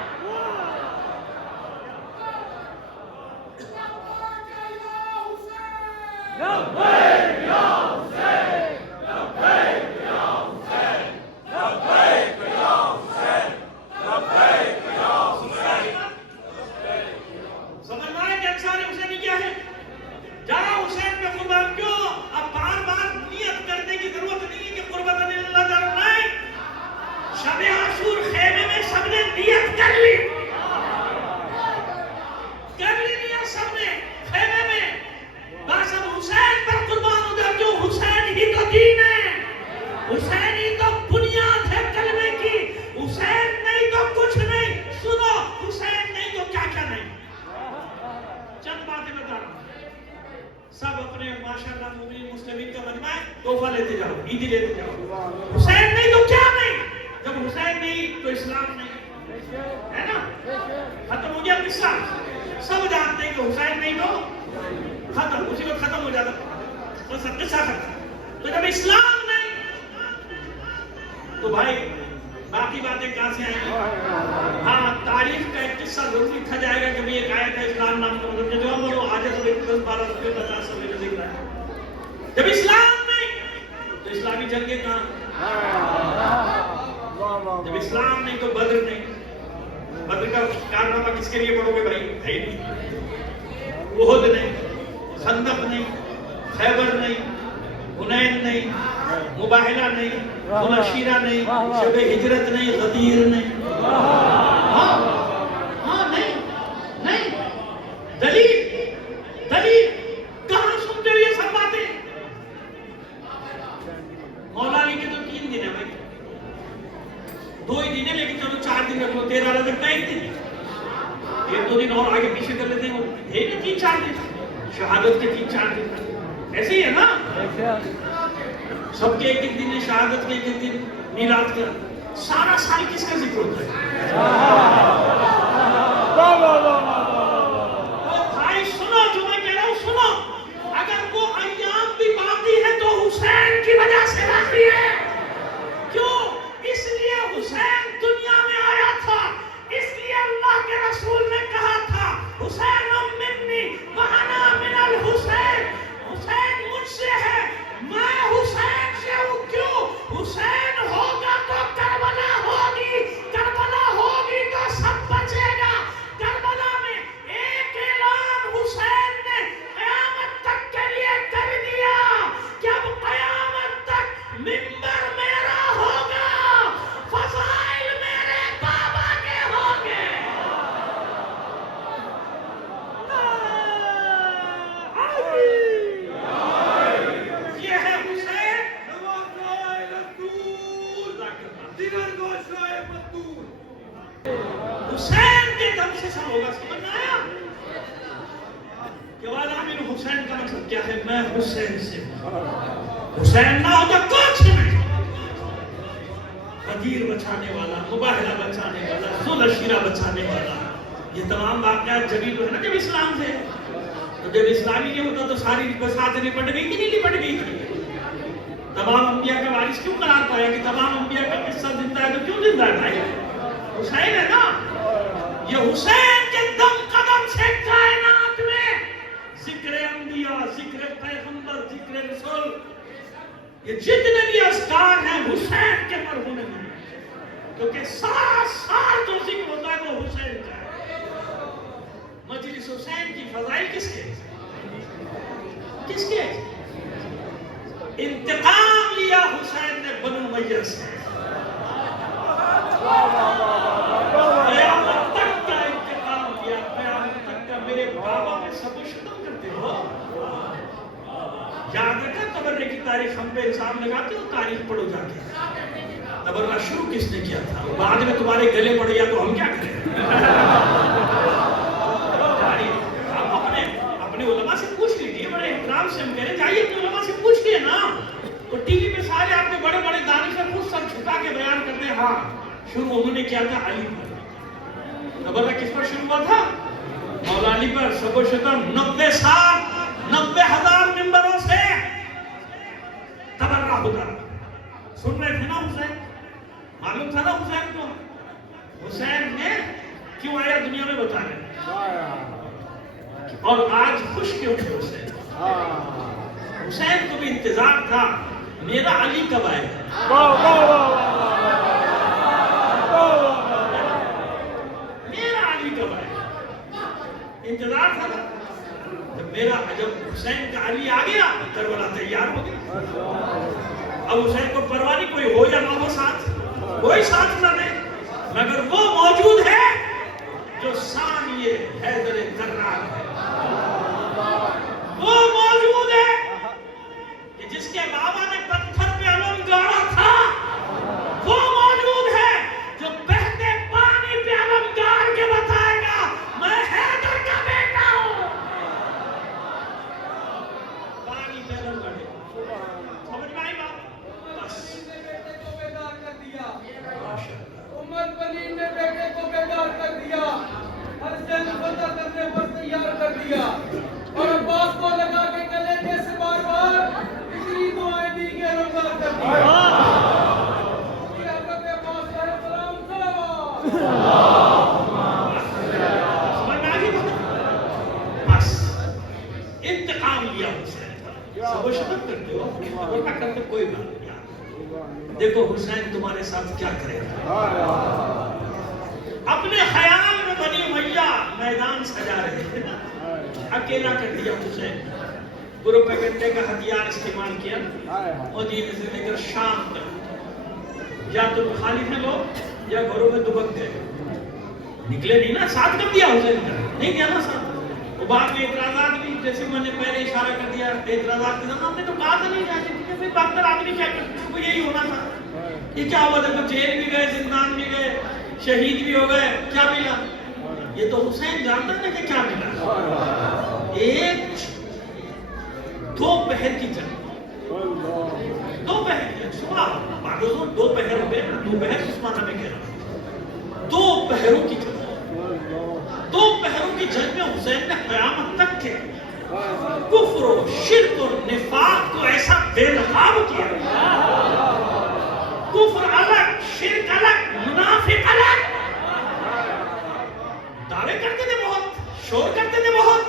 جب اسلام نہیں تو بدر نہیں. بدر کا کارنامہ کس کے لیے پڑھو گے بھائی؟ ہے نہیں. احد نہیں, خندق نہیں, خیبر نہیں, حنین نہیں, مباہلہ نہیں, منشیرہ نہیں, شب ہجرت نہیں, غدیر نہیں. ہاں نہیں نہیں. دلیل دلیل کہاں سنتے ہو یہ سب باتیں؟ مولا علی کے تو 3 دن ہے بھائی, 2 ہی دن ہے, لیکن چلو 4 دن رکھ لو, 13 رہ سکتا ہے 1 دن, 1-2 دن اور آگے پیچھے کر لیتے ہیں. وہ ہے نا 3-4 دن, شہادت کے 3-4 دن ایسے ہی ہے نا. سب کے 1-1 دن ہے, شہادت کے 1-1 دن, میلاد کا. سارا سال کس کا ذکر ہوتا ہے؟ بھائی سنو جو میں کہہ رہا ہوں سنو, اگر وہ ایام بھی باقی ہے تو حسین کی وجہ سے باقی ہے. کیوں؟ اس لیے حسین دنیا میں آیا تھا, اس لیے اللہ کے رسول نے کہا تھا حسین منی وانا من الحسین. حسین مجھ سے ہے, میں حسین سے ہوں. کیوں؟ حسین ہوگا تو کربلا ہوگی, حسین کے دم سے سب ہوگا. سمجھ میں آیا کہ والا امین حسین کا مطلب کیا ہے؟ میں حسین سے حسین نہ ہوتا کچھ نہیں. غدیر بچانے والا، مباہلہ بچانے والا، ذوالعشیرہ بچانے والا، یہ تمام واقعات جبھی تو ہے نا جب اسلام سے. تو جب اسلامی نہیں ہوتا تو ساری بساتیں لپٹ گئی کہ نہیں لپٹ گئی تھی؟ تمام انبیاء کا وارث کیوں قرار پایا کہ تمام انبیاء کا قصہ زندہ ہے؟ تو کیوں زندہ ہے بھائی؟ حسین ہے نا. یہ حسین کے دم قدم سے کائنات میں ذکر انبیاء، ذکر پیغمبر، ذکر رسول، یہ جتنے بھی اذکار ہیں حسین کے مرہون ہیں. کیونکہ سال جو ذکر ہوتا ہے وہ حسین کا ہے. مجلس حسین کی فضائل کس کے؟ کس کے؟ انتقام لیا حسین نے بنو امیہ سے. قیامت تک کا انتقام لیا، قیامت تک کا. میرے بابا میں سب کچھ ختم کرتے ہو. یاد رکھا تبرے کی تاریخ ہم پہ الزام لگاتے ہو، تاریخ پڑھو جا کے. تبرہ شروع کس نے کیا تھا؟ بعد میں تمہارے گلے پڑ گیا تو ہم کیا کریں؟ اپنے علماء سے پوچھ لیجیے. بڑے احترام سے ہم کہہ رہے جائیے اپنے علماء سے پوچھ لیے نا. تو ٹی وی پہ سارے آپ نے بڑے بڑے دانشور خود سر جھکا کے بیان کرتے ہیں. ہاں شروع انہوں نے کیا تھا علی پر. تبرہ کس پر شروع ہوا تھا؟ مولا علی پر. سب و شتم 90 سال 90,000 ممبروں سے تبرہ ہوتا. سن رہے تھے نا حسین؟ معلوم تھا نا حسین کو؟ حسین نے کیوں آیا دنیا میں بتا رہے. اور آج خوش کیوں تھے حسین؟ حسین کو بھی انتظار تھا میرا علی کب آئے. میرا علی کب آئے انتظار تھا نا. جب حسین کا علی آ گیا کربلا تیار ہو گیا. اب حسین کو پرواہ نہیں کوئی ہو یا نہ ہو ساتھ، کوئی ساتھ نہ دے، مگر وہ موجود ہے جو ثانی حیدر کرار ہے. وہ موجود ہے کہ جس کے بابا نے پتھر پہ علم گاڑا تھا. وہ موجود ہے جو بہتے پانی پہ علم گاڑ کے بتائے گا میں حیدر کا بیٹا ہوں. پانی پہ علم گاڑے. سمجھ میں آئی بات؟ بس بیٹے کو بیدار کر دیا. ماشاءاللہ. عمر بنی نے بیٹے کو بیدار کر دیا. ہر جنگ فتح کرنے پر تیار کر دیا. اور عباس کو لگا کے کلیجے سے بار بار اتنی دعائیں دی کہ روزگار کر دیا. حضرت عباس علیہ السلام صلوات. سمجھ میں آگئی بات؟ بس انتقام لیا حسین کا. سب و شتم کرتے ہو ورنہ کرتے کوئی بات نہیں. دیکھو حسین تمہارے ساتھ کیا کرے گا. اپنے خیال میں بنی امیہ میدان سجا رہے تھے نا. اکیلا کر دیا حسین. پروپیگنڈے کا ہتھیار استعمال کیا. مدینے سے لے کر شام تک یا تو مخالف ہیں لوگ یا گھروں میں دبک گئے. نکلے نہیں نا. ساتھ کر دیا حسین کا نہیں دیا نا ساتھ. وہ بعد میں اعتراضات بھی جیسے میں نے پہلے اشارہ کر دیا اعتراضات کے زمان ہم نے تو کہا تھا نہیں جاتے کیونکہ پھر باکتر آدمی کیا کرتے وہ یہی ہونا تھا. یہ کیا ہوا تھا؟ جیل بھی گئے، زندان بھی گئے، شہید بھی ہو گئے. کیا ملا؟ یہ تو حسین جانتا ہے کہ کیا ملا. ایک دو پہر کی جنگ. دو پہر کی صبح بادوزوں 2 پہر ہو گئے نا. 2 پہر کس معنی میں کہہ رہا ہوں؟ 2 پہروں کی جنگ. 2 پہروں کی جنگ میں حسین نے قیامت تک کے کفر و شرک و نفاق کو ایسا بے نقاب کیا. کفر الگ، شرک الگ، منافق الگ. دعوے کرتے تھے بہت، شور کرتے تھے بہت.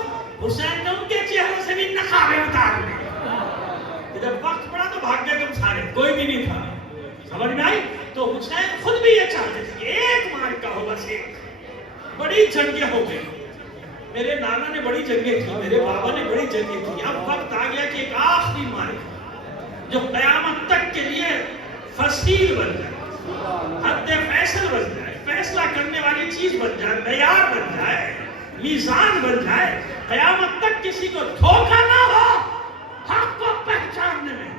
حسین نے ان کے چہروں سے بھی نقابیں اتار لی. جب وقت پڑا تو بھاگ گئے تم سارے، کوئی بھی نہیں تھا. سمجھ میں آئی؟ تو حسین خود بھی یہ چاہتے تھے کہ ایک معرکہ ہو، بس ایک. بڑی جنگیں ہو گئی. میرے نانا نے بڑی جنگیں کی، میرے بابا نے بڑی جنگیں کی. اب وقت آ گیا کہ ایک آخری معرکہ جو قیامت تک کے لیے فصیل بن جائے، حد فیصل بن جائے، فیصلہ کرنے والی چیز بن جائے، معیار بن جائے، میزان بن جائے. قیامت تک کسی کو دھوکہ نہ ہو حق کو پہچاننے میں.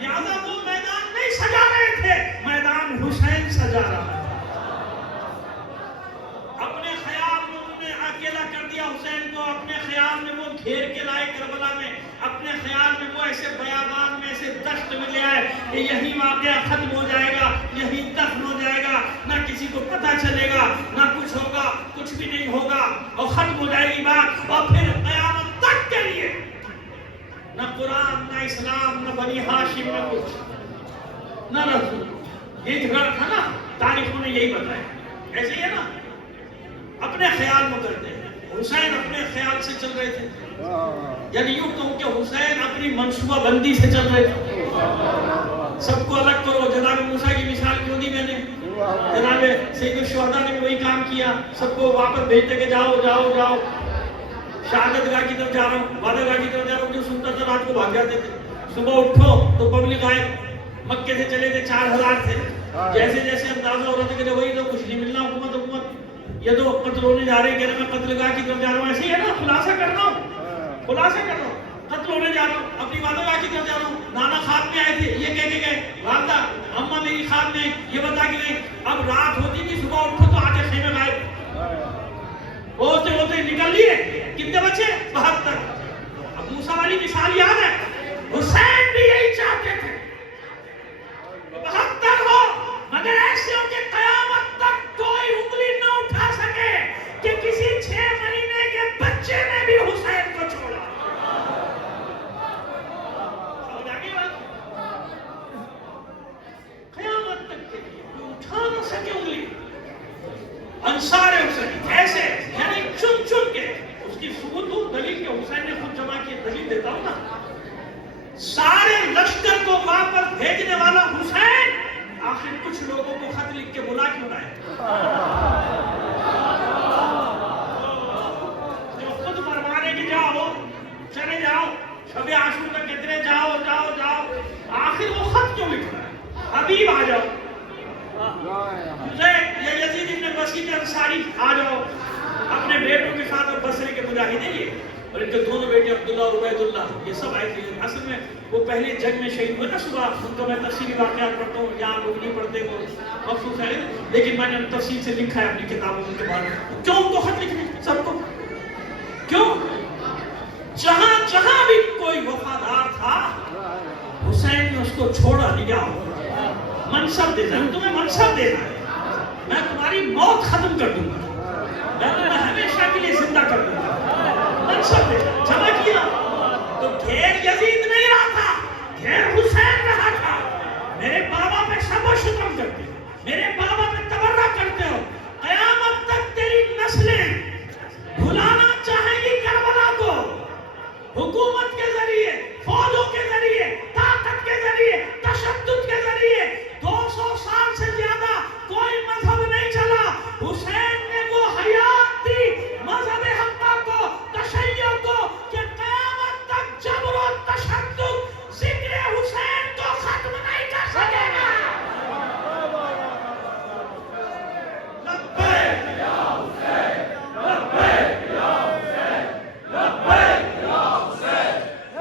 لہذا وہ میدان نہیں سجا رہے تھے، میدان حسین سجا رہا ہے. اب گھیر کے لائے کربلا میں. اپنے خیال میں وہ ایسے بیابان میں ایسے دشت میں لے آئے کہ یہی واقعہ ختم ہو جائے گا, یہی دفن ہو جائے گا, نہ کسی کو پتہ چلے گا, نہ کچھ ہوگا, کچھ بھی نہیں ہوگا, اور ختم ہو جائے گی بات. اور پھر قیامت تک کے لیے نہ قرآن, نہ اسلام, نہ بنی ہاشم, نہ کچھ, نہ رسول. یہ جھگڑا تھا نا, تاریخوں نے یہی بتایا. ایسے ہی ہے نا, اپنے خیال میں کرتے ہیں. حسین اپنے خیال سے چل رہے تھے, یعنی یوں کہوں کہ حسین اپنی منصوبہ بندی سے چل رہے تھے. سب کو الگ کرو. جناب موسیٰ کی مثال کیوں دی میں نے, جناب سید الشہداء نے بھی وہی کام کیا. سب کو واپس بھیجتے کہ جاؤ جاؤ جاؤ, شہادت گاہ کی طرف جا رہا ہوں, وعدہ گاہ کی طرف جا رہا ہوں. جو سنتا تھا رات کو بھاگ جاتے تھے. صبح اٹھو تو پبلک آئے. مکے سے چلے تھے 4000 تھے. جیسے جیسے اندازہ ہو رہا تھا کہ وہی تو کچھ نہیں ملنا, حکومت یہ تو قتل ہونے جا رہے ہیں, کہہ رہے میں قتل گاہ کی طرف جا رہا ہوں. ایسے ہی ہے نا, خلاصہ کر رہا ہوں, خلاصہ کر رہا ہوں. قتل ہونے جا رہا ہوں, اپنی وعدہ گاہ کی طرف جا رہا ہوں. نانا خواب میں آئے تھے, یہ کہہ کے گئے, والدہ اماں میری خواب میں یہ بتا کے گئی. اب رات ہوتی تھی, صبح اٹھو تو آتے خیمے غائب ہوتے ہوتے نکل لیے. کتنے بچے؟ 72. اب موسیٰ والی مثال یاد ہے, حسین بھی یہی چاہتے تھے 72 ہو, مگر ایسے ہو کہ قیامت تک کوئی انگلی نہ اٹھا سکے کہ کسی 6 مہینے کے بچے نے بھی حسین کو چھوڑا. قیامت تک کے لیے کوئی اٹھا نہ سکے انگلی. انصار حسین ایسے, یعنی چن چن کے اس کی ثبوت دلیل کے حسین نے خود جمع کی دلیل دیتا ہوں نا. سارے لشکر کو واپس بھیجنے والا حسین آخر کچھ لوگوں کو خط لکھ کے بلا کیوں رہا ہے؟ جو خود فرمانے کی جاؤ چلے جاؤ, شب عاشور تک کتنے جاؤ جاؤ جاؤ, آخر وہ خط کیوں لکھ رہا ہے؟ حبیب آ جاؤ, یہ یزید ابن بسیط انصاری آ جاؤ, اپنے بیٹوں کے ساتھ. اور بصرے کے مجاہد ہیں یہ, اور ان کے دونوں بیٹے عبداللہ اور عبید اللہ, یہ سب آئے تھے. اصل میں وہ پہلے جنگ میں شہید ہوئے نا. صبح ان کا میں تفصیلی واقعات پڑھتا ہوں, یہاں لوگ نہیں پڑھتے وہ مخصوص ہے, لیکن میں نے تفصیل سے لکھا ہے اپنی کتابوں کے بارے میں. کیوں ان کو خط لکھنے سب کو, کیوں؟ جہاں جہاں بھی کوئی وفادار تھا حسین نے اس کو چھوڑا دیا. منصب دینا ہے, تمہیں منصب دینا ہے, میں تمہاری موت ختم کر دوں گا, میں تمہیں ہمیشہ کے لیے زندہ کر دوں گا. منصب دینا جمع کیا تو گھیر یزید نہیں رہا تھا, گھیر حسین رہا تھا. میرے بابا پہ شب و شتم کرتے ہو, میرے بابا پہ تبرہ کرتے ہو, قیامت تک تیری نسلیں بھلانا چاہیں گی کربلا کو. حکومت کے ذریعے, فوجوں کے ذریعے, طاقت کے ذریعے, تشدد کے ذریعے 200 سال سے زیادہ کوئی مذہب نہیں چلا. حسین نے وہ حیات دی مذہب حقہ کو, تشیع کو, کہ قیامت تک جبر و تشدد ذکر حسین کو ختم نہیں کر سکے گا. لبیک یا حسین, لبیک یا حسین, لبیک یا حسین,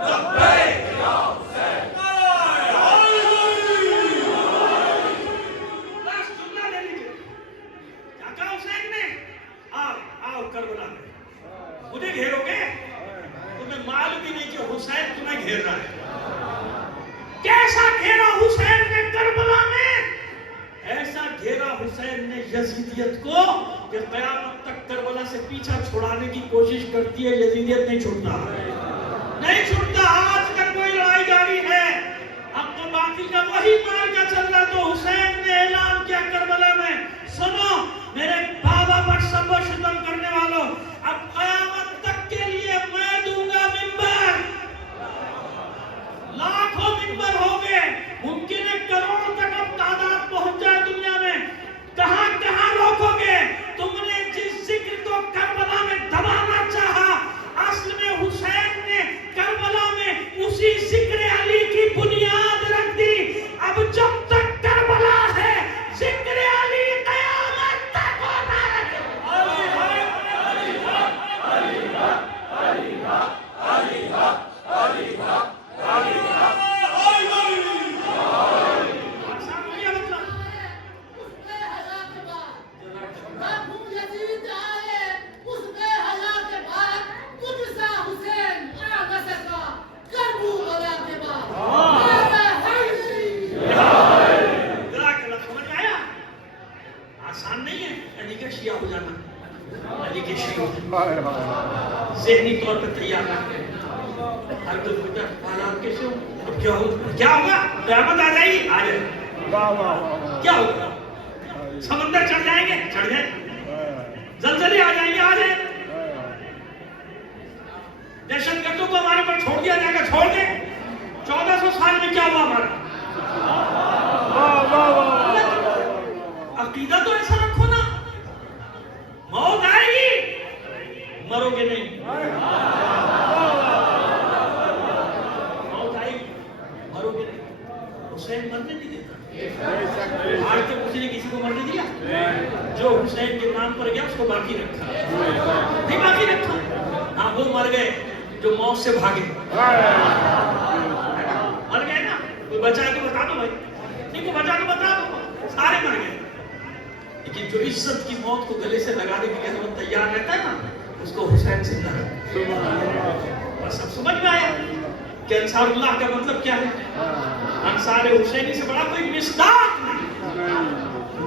لبیک یا حسین. حسین نے آؤ کربلا میں, مجھے گھیرو گے, تمہیں معلوم بھی نہیں کہ حسین تمہیں گھیر رہا ہے. کیسا گھیرا حسین نے کربلا میں؟ ایسا گھیرا حسین نے یزیدیت کو کہ قیامت تک کربلا سے پیچھا چھڑانے کی کوشش کرتی ہے. یزیدیت نہیں چھوٹتا, نہیں چھوٹتا. آج تک کوئی لڑائی جاری ہے, اب تو باقی کا وہی مار کا چل رہا. تو حسین نے اعلان کیا کربلا میں, سنو میرے بابا پر سب و شتم کرنے والوں, اب قیامت تک کے لیے میں دوں گا منبر. لاکھوں منبر ہو گئے, ممکن ہے کروڑوں تک اب تعداد پہنچ جائے دنیا میں. کہاں کہاں روکو گے؟ تم نے جس ذکر کو کربلا میں دبانا چاہا, اصل میں حسین نے کربلا میں اسی ذکر علی کی بنیاد رکھ دی. اب کا شیعہ ہو جانا، علی کے شیعہ ہو جانا، ذہنی طور پر تیار رکھتے ہیں۔ ہر کوئی پوچھتا حالات کیسے ہو، اب کیا ہوگا، قیامت آ جائے گی، آ جائے گی، کیا ہوگا، سمندر چڑھ جائیں گے، چڑھ جائیں گے، زلزلے آ جائیں گے، آ جائیں گے، دہشت گردوں کو ہمارے پر چھوڑ دیا جائے گا، چھوڑ دیں۔ 1400 سال میں کیا ہوا ہمارا؟ عقیدہ تو ایسا رکھو نا، موت آئے گی مرو گے نہیں، موت آئے گی مرو گے نہیں۔ حسین مرنے نہیں دیتا، آج تک کسی نے کسی کو مرنے دیا؟ جو حسین کے نام پر گیا اس کو باقی رکھا، نہیں باقی رکھا، ہاں وہ مر گئے جو موت سے بھاگے، مر گئے نا، کوئی بچا کے بتا دو بھائی، نہیں کوئی بچا کے بتا دو، سارے مر گئے۔ لیکن جو عزت کی موت کو گلے سے لگانے کے لیے تیار رہتا ہے نا، اس کو حسین زندہ ہے۔ بس اب سمجھ میں آیا کہ انصار اللہ کا مطلب کیا ہے؟ انصار حسینی سے بڑا کوئی مصداق نہیں۔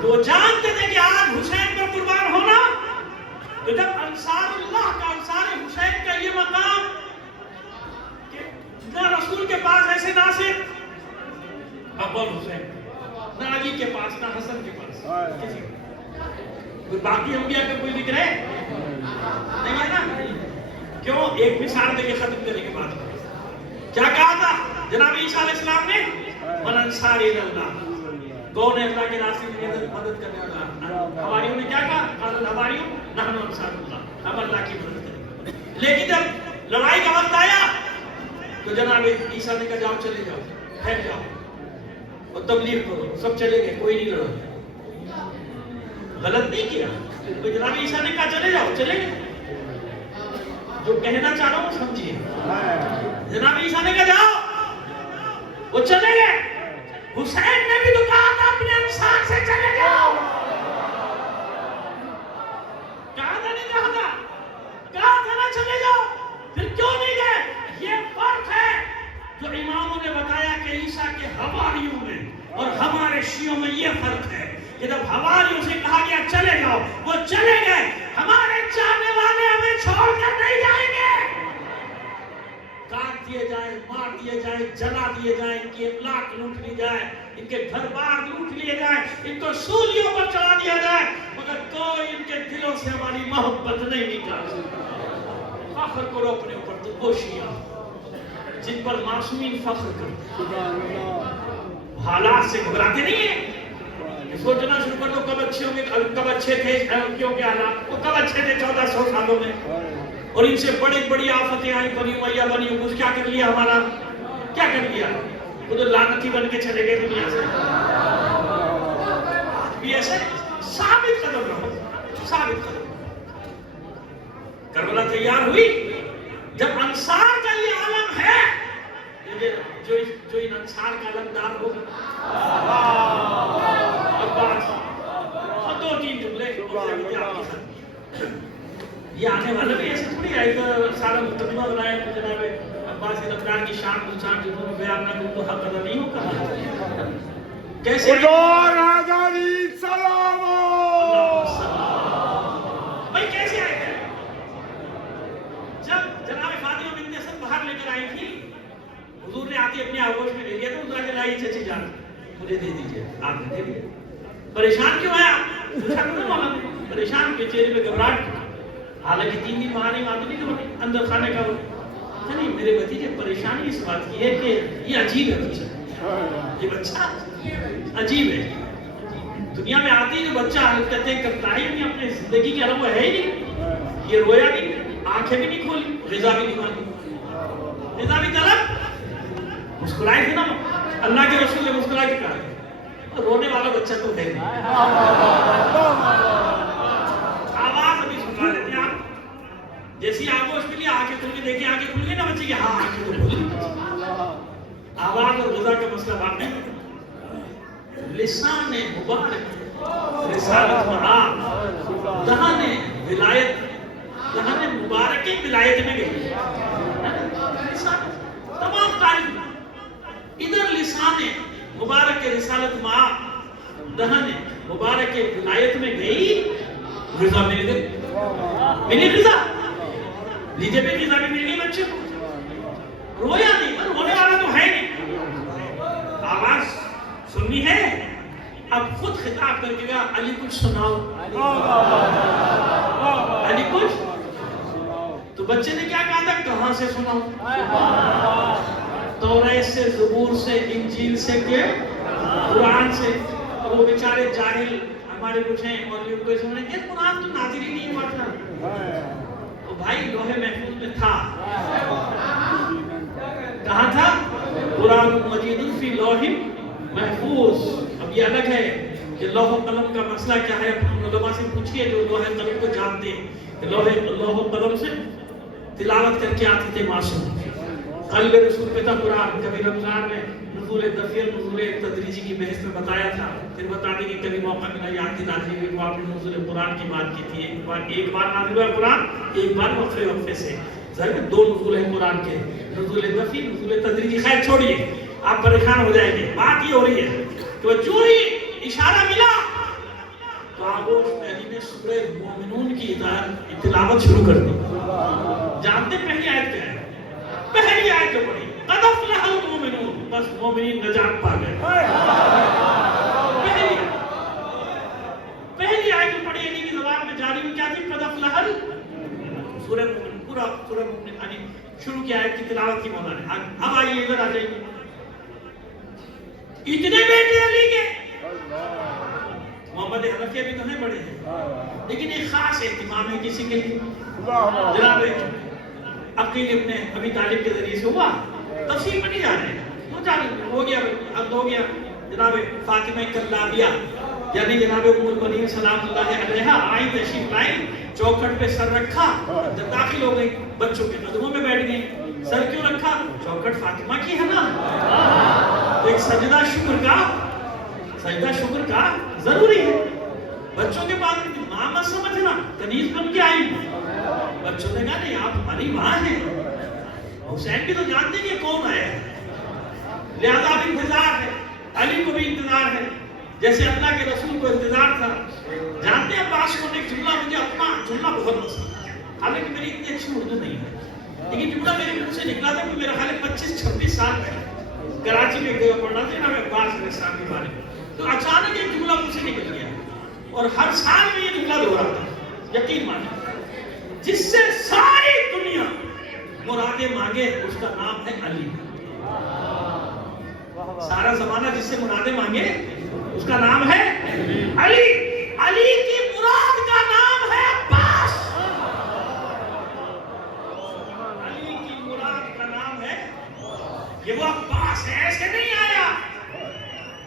جو جانتے تھے کہ آج حسین پر قربان ہونا، تو جب انصار اللہ کا، انصار حسین کا یہ مقام کہ نہ رسول کے پاس ایسے ناصر ابو حسین، نہ علی کے پاس، نہ حسن کے پاس، کسی کوئی باقی انبیاء کا کوئی ذکر ہے نہیں ہے نا؟ کیوں؟ ایک مثال دے کے ختم کرنے کے بعد کیا کہا تھا جناب عیسیٰ علیہ السلام نے؟ من انصار اللہ، کون ہے اللہ کے راستے میں مدد کرنے والا؟ حواریوں نے کیا کہا؟ قال الحواریون نحن انصار اللہ، ہم اللہ کی مدد کریں گے۔ لیکن جب لڑائی کا وقت آیا تو جناب عیسیٰ نے کہا جاؤ چلے جاؤ، پھیل جاؤ اور تبلیغ کرو، سب چلے گئے، کوئی نہیں لڑا، غلط نہیں کیا، تو جناب عیسیٰ نے کہا چلے جاؤ، چلے گئے۔ جو کہنا چاہ رہا ہوں سمجھیے، جناب عیسیٰ نے کہا جاؤ، وہ چلے گئے۔ حسین نے بھی تو کہا تھا اپنے انصار سے چلے جاؤ، کہا تھا نہیں کہا تھا؟ کہا تھا نا چلے جاؤ، پھر کیوں نہیں گئے؟ یہ فرق ہے جو اماموں نے بتایا کہ عیسیٰ کے حواریوں میں اور ہمارے شیعوں میں یہ فرق ہے کہ جب حواریوں سے کہا گیا چلے جاؤ، وہ چلے گئے۔ ہمارے چاہنے والے ہمیں چھوڑ کر نہیں جائیں گے، کاٹ دیے جائیں، مار دیے جائیں، جلا دیے جائیں، ان کی املاک لوٹ لی جائے، ان کے گھر بار لوٹ لیے جائیں، ان کو سولیوں پر چڑھا دیا جائے، مگر کوئی ان کے دلوں سے ہماری محبت نہیں نکال سکتا۔ فخر کرو اپنے اوپر، تو وہ شیعہ جن پر معصومین فخر کرتے، حالات سے گھبراتے نہیں ہیں، سوچنا شروع کر دو کب اچھے ہوں گے، کب اچھے تھے کیوں کے حالات، وہ کب اچھے تھے 1400 سالوں میں، اور ان سے بڑی بڑی آفتیں آئی، بنی امیہ بنی کچھ کیا کر لیا ہمارا، کیا کر لیا؟ وہ تو لعنتی بن کے چلے گئے دنیا سے۔ بھی ایسے ثابت قدم رہو، ثابت قدم۔ کربلا تیار ہوئی جب انصار کا یہ عالم ہے، جو ان انصار کا علمدار ہوگا، اور 2-3 جملے یہ آنے والا بھی ایسے تھوڑی آئے گا سارا مقدمہ بنایا تو جناب عباس افغان کی شان گلشان جنہوں نے بیان نہ کروں تو حق ادا نہیں ہوگا۔ کیسے بھائی کیسے آئے گا؟ جب جناب فاطمہ بنت اسد باہر لے کر آئی تھی، حضور نے آتی اپنی آغوش میں لے لیا تو حضور نے لائی چچی جان مجھے دے دیجئے، آپ نے دے دیا۔ پریشان کیوں ہے آپ؟ پریشان کے چہرے پہ گھبراہٹ، حالانکہ 3 دن وہاں نہیں معلوم نہیں کہ اندر کھانے کا نہیں، میرے بھتیجے پریشانی اس بات کی ہے کہ یہ عجیب ہے بچہ، یہ بچہ عجیب ہے۔ دنیا میں آتی جو بچہ حالت کہتے ہیں کرتا ہے نہیں، اپنے زندگی کے علاوہ ہے ہی نہیں، یہ رویا نہیں، آنکھیں بھی نہیں کھولی، غذا بھی نہیں مانگی، غذا بھی طلب، مسکرائے تھے نا اللہ کے رسول نے مسکرا کے کہا، رونے والا بچہ تو ہے نہیں۔ آواز ابھی سنا لیتے ہیں آپ، جیسی آگوش ملی آنکھیں کھل کے دیکھیں، آنکھیں کھل گئی نا بچے کی، ہاں آنکھیں تو کھل گئی۔ آواز اور غذا کا مسئلہ باقی ہے۔ لسان مبارک، رسالت معاق، دہن ولایت، دہن مبارک ولایت میں گئی، تمام تعریف ادھر لسان مبارک رسالت معاق، دہن مبارک ولایت میں گئی، غذا مل گئی، ملی غذا، لیجیے بھی غذا بھی مل گئی بچے کو، رویا نہیں، پر رونے والا تو ہے نہیں، آواز سننی ہے، اب خود خطاب کر کے گیا علی کچھ سناؤ، علی کچھ، تو بچے نے کیا کہا تھا کہاں سے سناؤ، توریت سے، زبور سے، انجیل سے، کہ قرآن سے، وہ بیچارے جاہل ہمارے کچھ ہیں مولوی کو سمجھیں کہ قرآن تو نازل ہی نہیں ہوا تھا، تو بھائی لوح محفوظ میں تھا، کہاں تھا؟ قرآن مجید فی لوح محفوظ۔ اب یہ الگ ہے کہ لوح و قلم کا مسئلہ کیا ہے، علماء سے پوچھئے جو لوح قلم کو جانتے ہیں، لوح و قلم سے تلاوت کر کے آتے تھے معصوم، قلب رسول پہ تھا قرآن، کبھی رمضان میں نزول دفعی نزول تدریجی کی بحث میں بتایا تھا، پھر بتا دیں کہ کبھی موقع ملا یاد کی نازل ہوئی، وہ آپ نے نزول قرآن کی بات کی تھی، ایک بار نازل ہوا قرآن، ایک بار وقفے سے، ظاہر ہے دو نزول ہیں قرآن کے، نزول دفعی نزول تدریجی، خیر چھوڑیے آپ پریشان ہو جائیں گے، بات یہ ہو رہی ہے کہ وہ جو ہی اشارہ ملا تو آغوش علی نے سورہ مومنون کی تلاوت شروع کر دی، جانتے پہلی آیت کیا ہے؟ پہلی آیت جو پڑھی قد افلح المؤمنون، بس مومنین نجات پا گئے، پہلی آیت جو پڑھی علی کی زبان میں جاری ہوئی کیا تھی؟ قد افلح سورہ مومن، پورا سورہ مومن یعنی شروع کی آیت کی تلاوت کی مولا نے، اب آئیے ادھر آ جائیے، اتنے بیٹے علی کے، محمد حنفیہ بھی تو نہیں بڑے ہیں، لیکن ایک خاص اہتمام ہے کسی کے لیے، جناب عقیل ابن ابی طالب کے ذریعے سے ہوا، تفصیل میں نہیں جا رہے ہیں، تو جانے ہو گیا، اب ہو گیا جناب فاطمہ کلابیہ یعنی جناب ام البنین سلام اللہ علیہا آئی تشریف لائی، چوکھٹ پہ سر رکھا، جب داخل ہو گئی بچوں کے قدموں میں بیٹھ گئی، سر کیوں رکھا؟ چوکھٹ فاطمہ کی ہے نا، ایک سجدہ شکر کا ضروری ہے، بچوں کے بعد ماں مت سمجھنا، تنیز بن کے آئی، بچوں نے کہا نہیں آپ ہماری ماں ہیں، حسین بھی تو جانتے ہیں کہ کون آیا ہے، لہذا بھی انتظار ہے، علی کو بھی انتظار ہے، جیسے اللہ کے رسول کو انتظار تھا، جانتے ہیں عباس کو ایک جملہ، مجھے اپنا جملہ بہت پسند ہے، حالانکہ میری اتنی اچھی اردو نہیں ہے، لیکن جملہ میرے منہ سے نکلا تھا کہ میرا خیال ہے 25-26 سال میں کراچی میں گیا پڑھنا تھا نا عباس علیہ السلام کے بارے میں، تو اچانک ایک جملہ مجھ سے نکل گیا اور ہر سال میں یہ جملہ دہراتا ہے، یقین مانیں جس سے ساری دنیا مرادیں مانگے اس کا نام ہے علی، سارا زمانہ جس سے مرادیں مانگے اس کا نام ہے علی، علی کی مراد کا نام ہے عباس، علی کی مراد کا نام ہے، یہ وہ عباس ہے، ایسے نہیں آیا،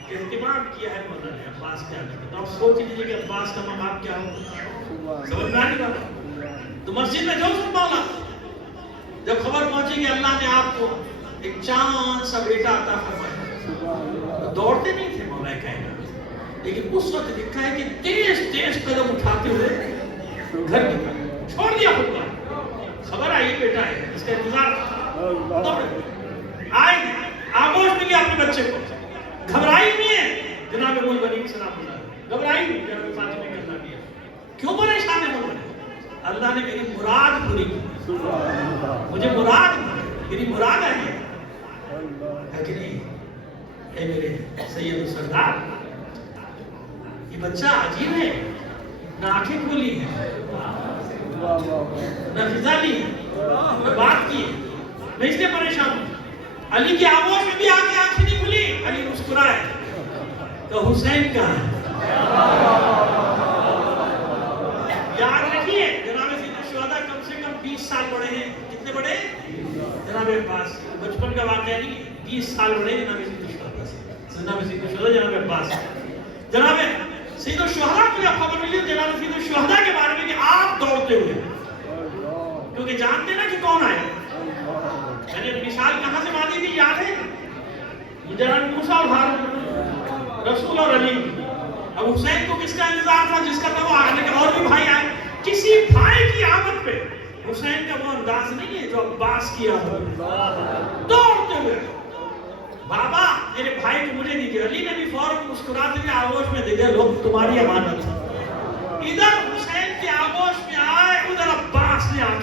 اہتمام کیا ہے مولانا نے عباس کیا کرتا، تو آپ سوچ لیجیے کہ عباس کا مقام کیا ہو، سمجھ میں آنے والا، تو مسجد میں جو سن مولا جب خبر پہنچی کہ اللہ نے آپ کو ایک چاند سا بیٹا عطا فرمایا، دوڑتے نہیں تھے مولا کائنات، لیکن اس وقت لکھا ہے کہ تیز قدم اٹھاتے ہوئے گھر نکل چھوڑ دیا خطبہ، خبر آئی بیٹا ہے اس کا انتظار دوڑے آئے، آغوش میں گیا اپنے بچے کو، گھبرائی نہیں ہے جناب ام البنین سلام اللہ، گھبرائی نہیں جناب فاطمہ کلابیہ، کیوں پریشان ہے مولا؟ اللہ نے میری مراد پوری کی، مجھے مراد میری مراد ہے کہ نہیں، اے میرے سید و سردار، یہ بچہ عجیب ہے، نہ آنکھیں کھولی ہیں، نہ غذا لی ہے، نہ بات کی ہے، میں اس لیے پریشان ہوں، علی کی آغوش میں بھی آنکھیں نہیں کھلی، علی مسکرائے تو حسین کہاں ہے؟ یاد رکھیے جناب سید الشہداء کم سے کم 20 سال بڑے ہیں، کتنے بڑے؟ جناب عباس، بچپن کا واقعہ نہیں، 20 سال بڑے جناب سید الشہداء سے، جناب سید الشہداء جناب عباس، جناب سید الشہداء کو جب خبر ملی جناب سید الشہداء کے بارے میں کہ آپ دوڑتے ہوئے، کیونکہ جانتے نا کہ کون آئے، میں نے مثال کہاں سے باندھی تھی یاد ہے؟ جناب موسیٰ اور ہارون، رسول اور علی، اب حسین کو کس کا انتظار تھا؟ جس کا تھا وہ آنے کے اور بھی بھائی آئے، کسی بھائی کی آمد پہ حسین کا وہ انداز نہیں ہے جو عباس کیا ہو، دوڑتے ہوئے بابا میرے بھائی کو مجھے دیجیے، علی نے بھی فوراً مسکراتے ہوئے آغوش میں دے دیا، لوگ تمہاری امانت ہے، ادھر حسین کی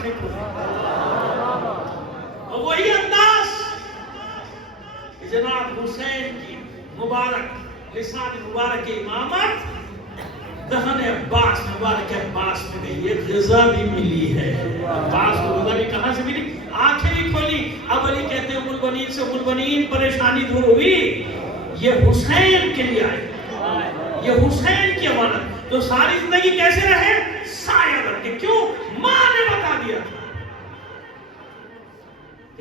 آنکھیں کھولیں. اور وہی انداز کہ جناب حسین کی مبارک لسان مبارک امامت دہن عباس مبارک عباس میں گئی. یہ غذا بھی ملی ہے. عباس کو غذا بھی کہاں سے ملی؟ آنکھیں بھی کھولی. اب علی کہتے ہیں ام البنین سے ام البنین پریشانی دور ہوئی. یہ حسین کے لیے آئے, یہ حسین کی امانت. تو ساری زندگی کیسے رہے؟ سایہ بن کے. کیوں؟ ماں نے بتا دیا تھا.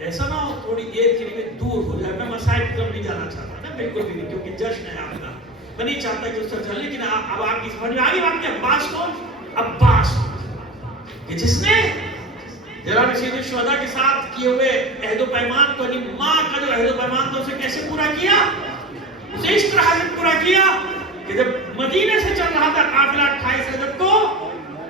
ایسا نہ ہو تھوڑی دیر کے لیے دور ہو جائے. میں مسائل کی طرف نہیں جانا چاہتا نا, بالکل بھی نہیں, کیونکہ جشن ہے آپ کا. میں نہیں چاہتا کہ اس طرح چلے, لیکن اب آپ کی سمجھ میں آگے بات کہ عباس کون؟ عباس کہ جس نے جناب سید الشہداء کے ساتھ کیے ہوئے عہد و پیمان کو, یعنی ماں کا جو عہد و پیمان تھا اسے کیسے پورا کیا؟ اسے اس طرح سے پورا کیا کہ جب مدینے سے چل رہا تھا قافلہ 28 رجب کو,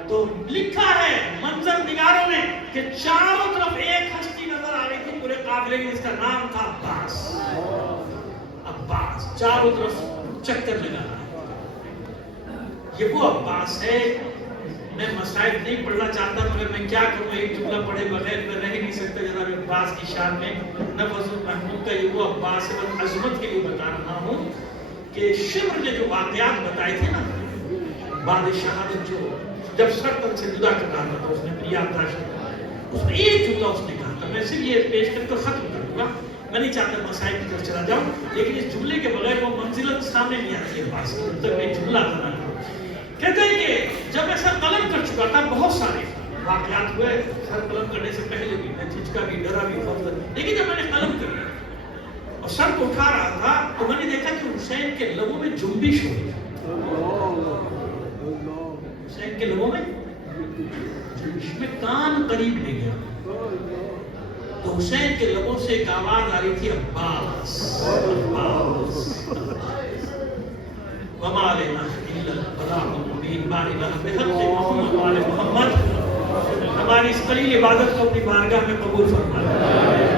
تو لکھا ہے منظر نگاروں نے کہ چاروں طرف ایک ہستی نظر آ رہی تھی پورے قافلے کی, جس کا نام تھا عباس. عباس چاروں طرف چکر لگا رہا ہے. یہ وہ عباس ہے. میں مسائل نہیں پڑھنا چاہتا, مگر میں کیا کروں, ایک جملہ پڑھے بغیر میں رہ نہیں سکتا جناب عباس کی شان میں. نفس محمود کا یہ وہ عباس ہے. میں عظمت کے لیے بتا رہا ہوں کہ شمر نے جو واقعات بتائے تھے نا بعد شہادت, جو جب سر تن سے جدا کر رہا تھا تو اس نے اپنی یادداشت, اس میں ایک جملہ اس نے کہا تھا. میں صرف یہ پیش کر کے ختم کر دوں گا, میں نہیں چاہتا مسائل کی طرف چلا جاؤں, لیکن اس جملے کے بغیر وہ منزلت سامنے نہیں آتی ہے عباس کی, جب تک میں جملہ کرنا کروں. کہتے ہیں کہ جب میں سر قلم کر چکا تھا, بہت سارے واقعات ہوئے سر قلم کرنے سے پہلے بھی, میں جھجکا بھی, ڈرا بھی, خوفزدہ, لیکن جب میں نے قلم کر لیا اور سر کو اٹھا رہا تھا تو میں نے دیکھا کہ حسین کے لبوں میں جنبش ہو گئی. حسین کے لبوں میں جنبش, میں کان قریب لے گیا تو حسین کے لبوں سے ایک آواز آ رہی تھی, عباس عباس. وما علینا الا البلاغ المبین. بارک اللہ بحق محمد و آل محمد. ہماری اس قلیل عبادت کو اپنی بارگاہ میں قبول فرمائے.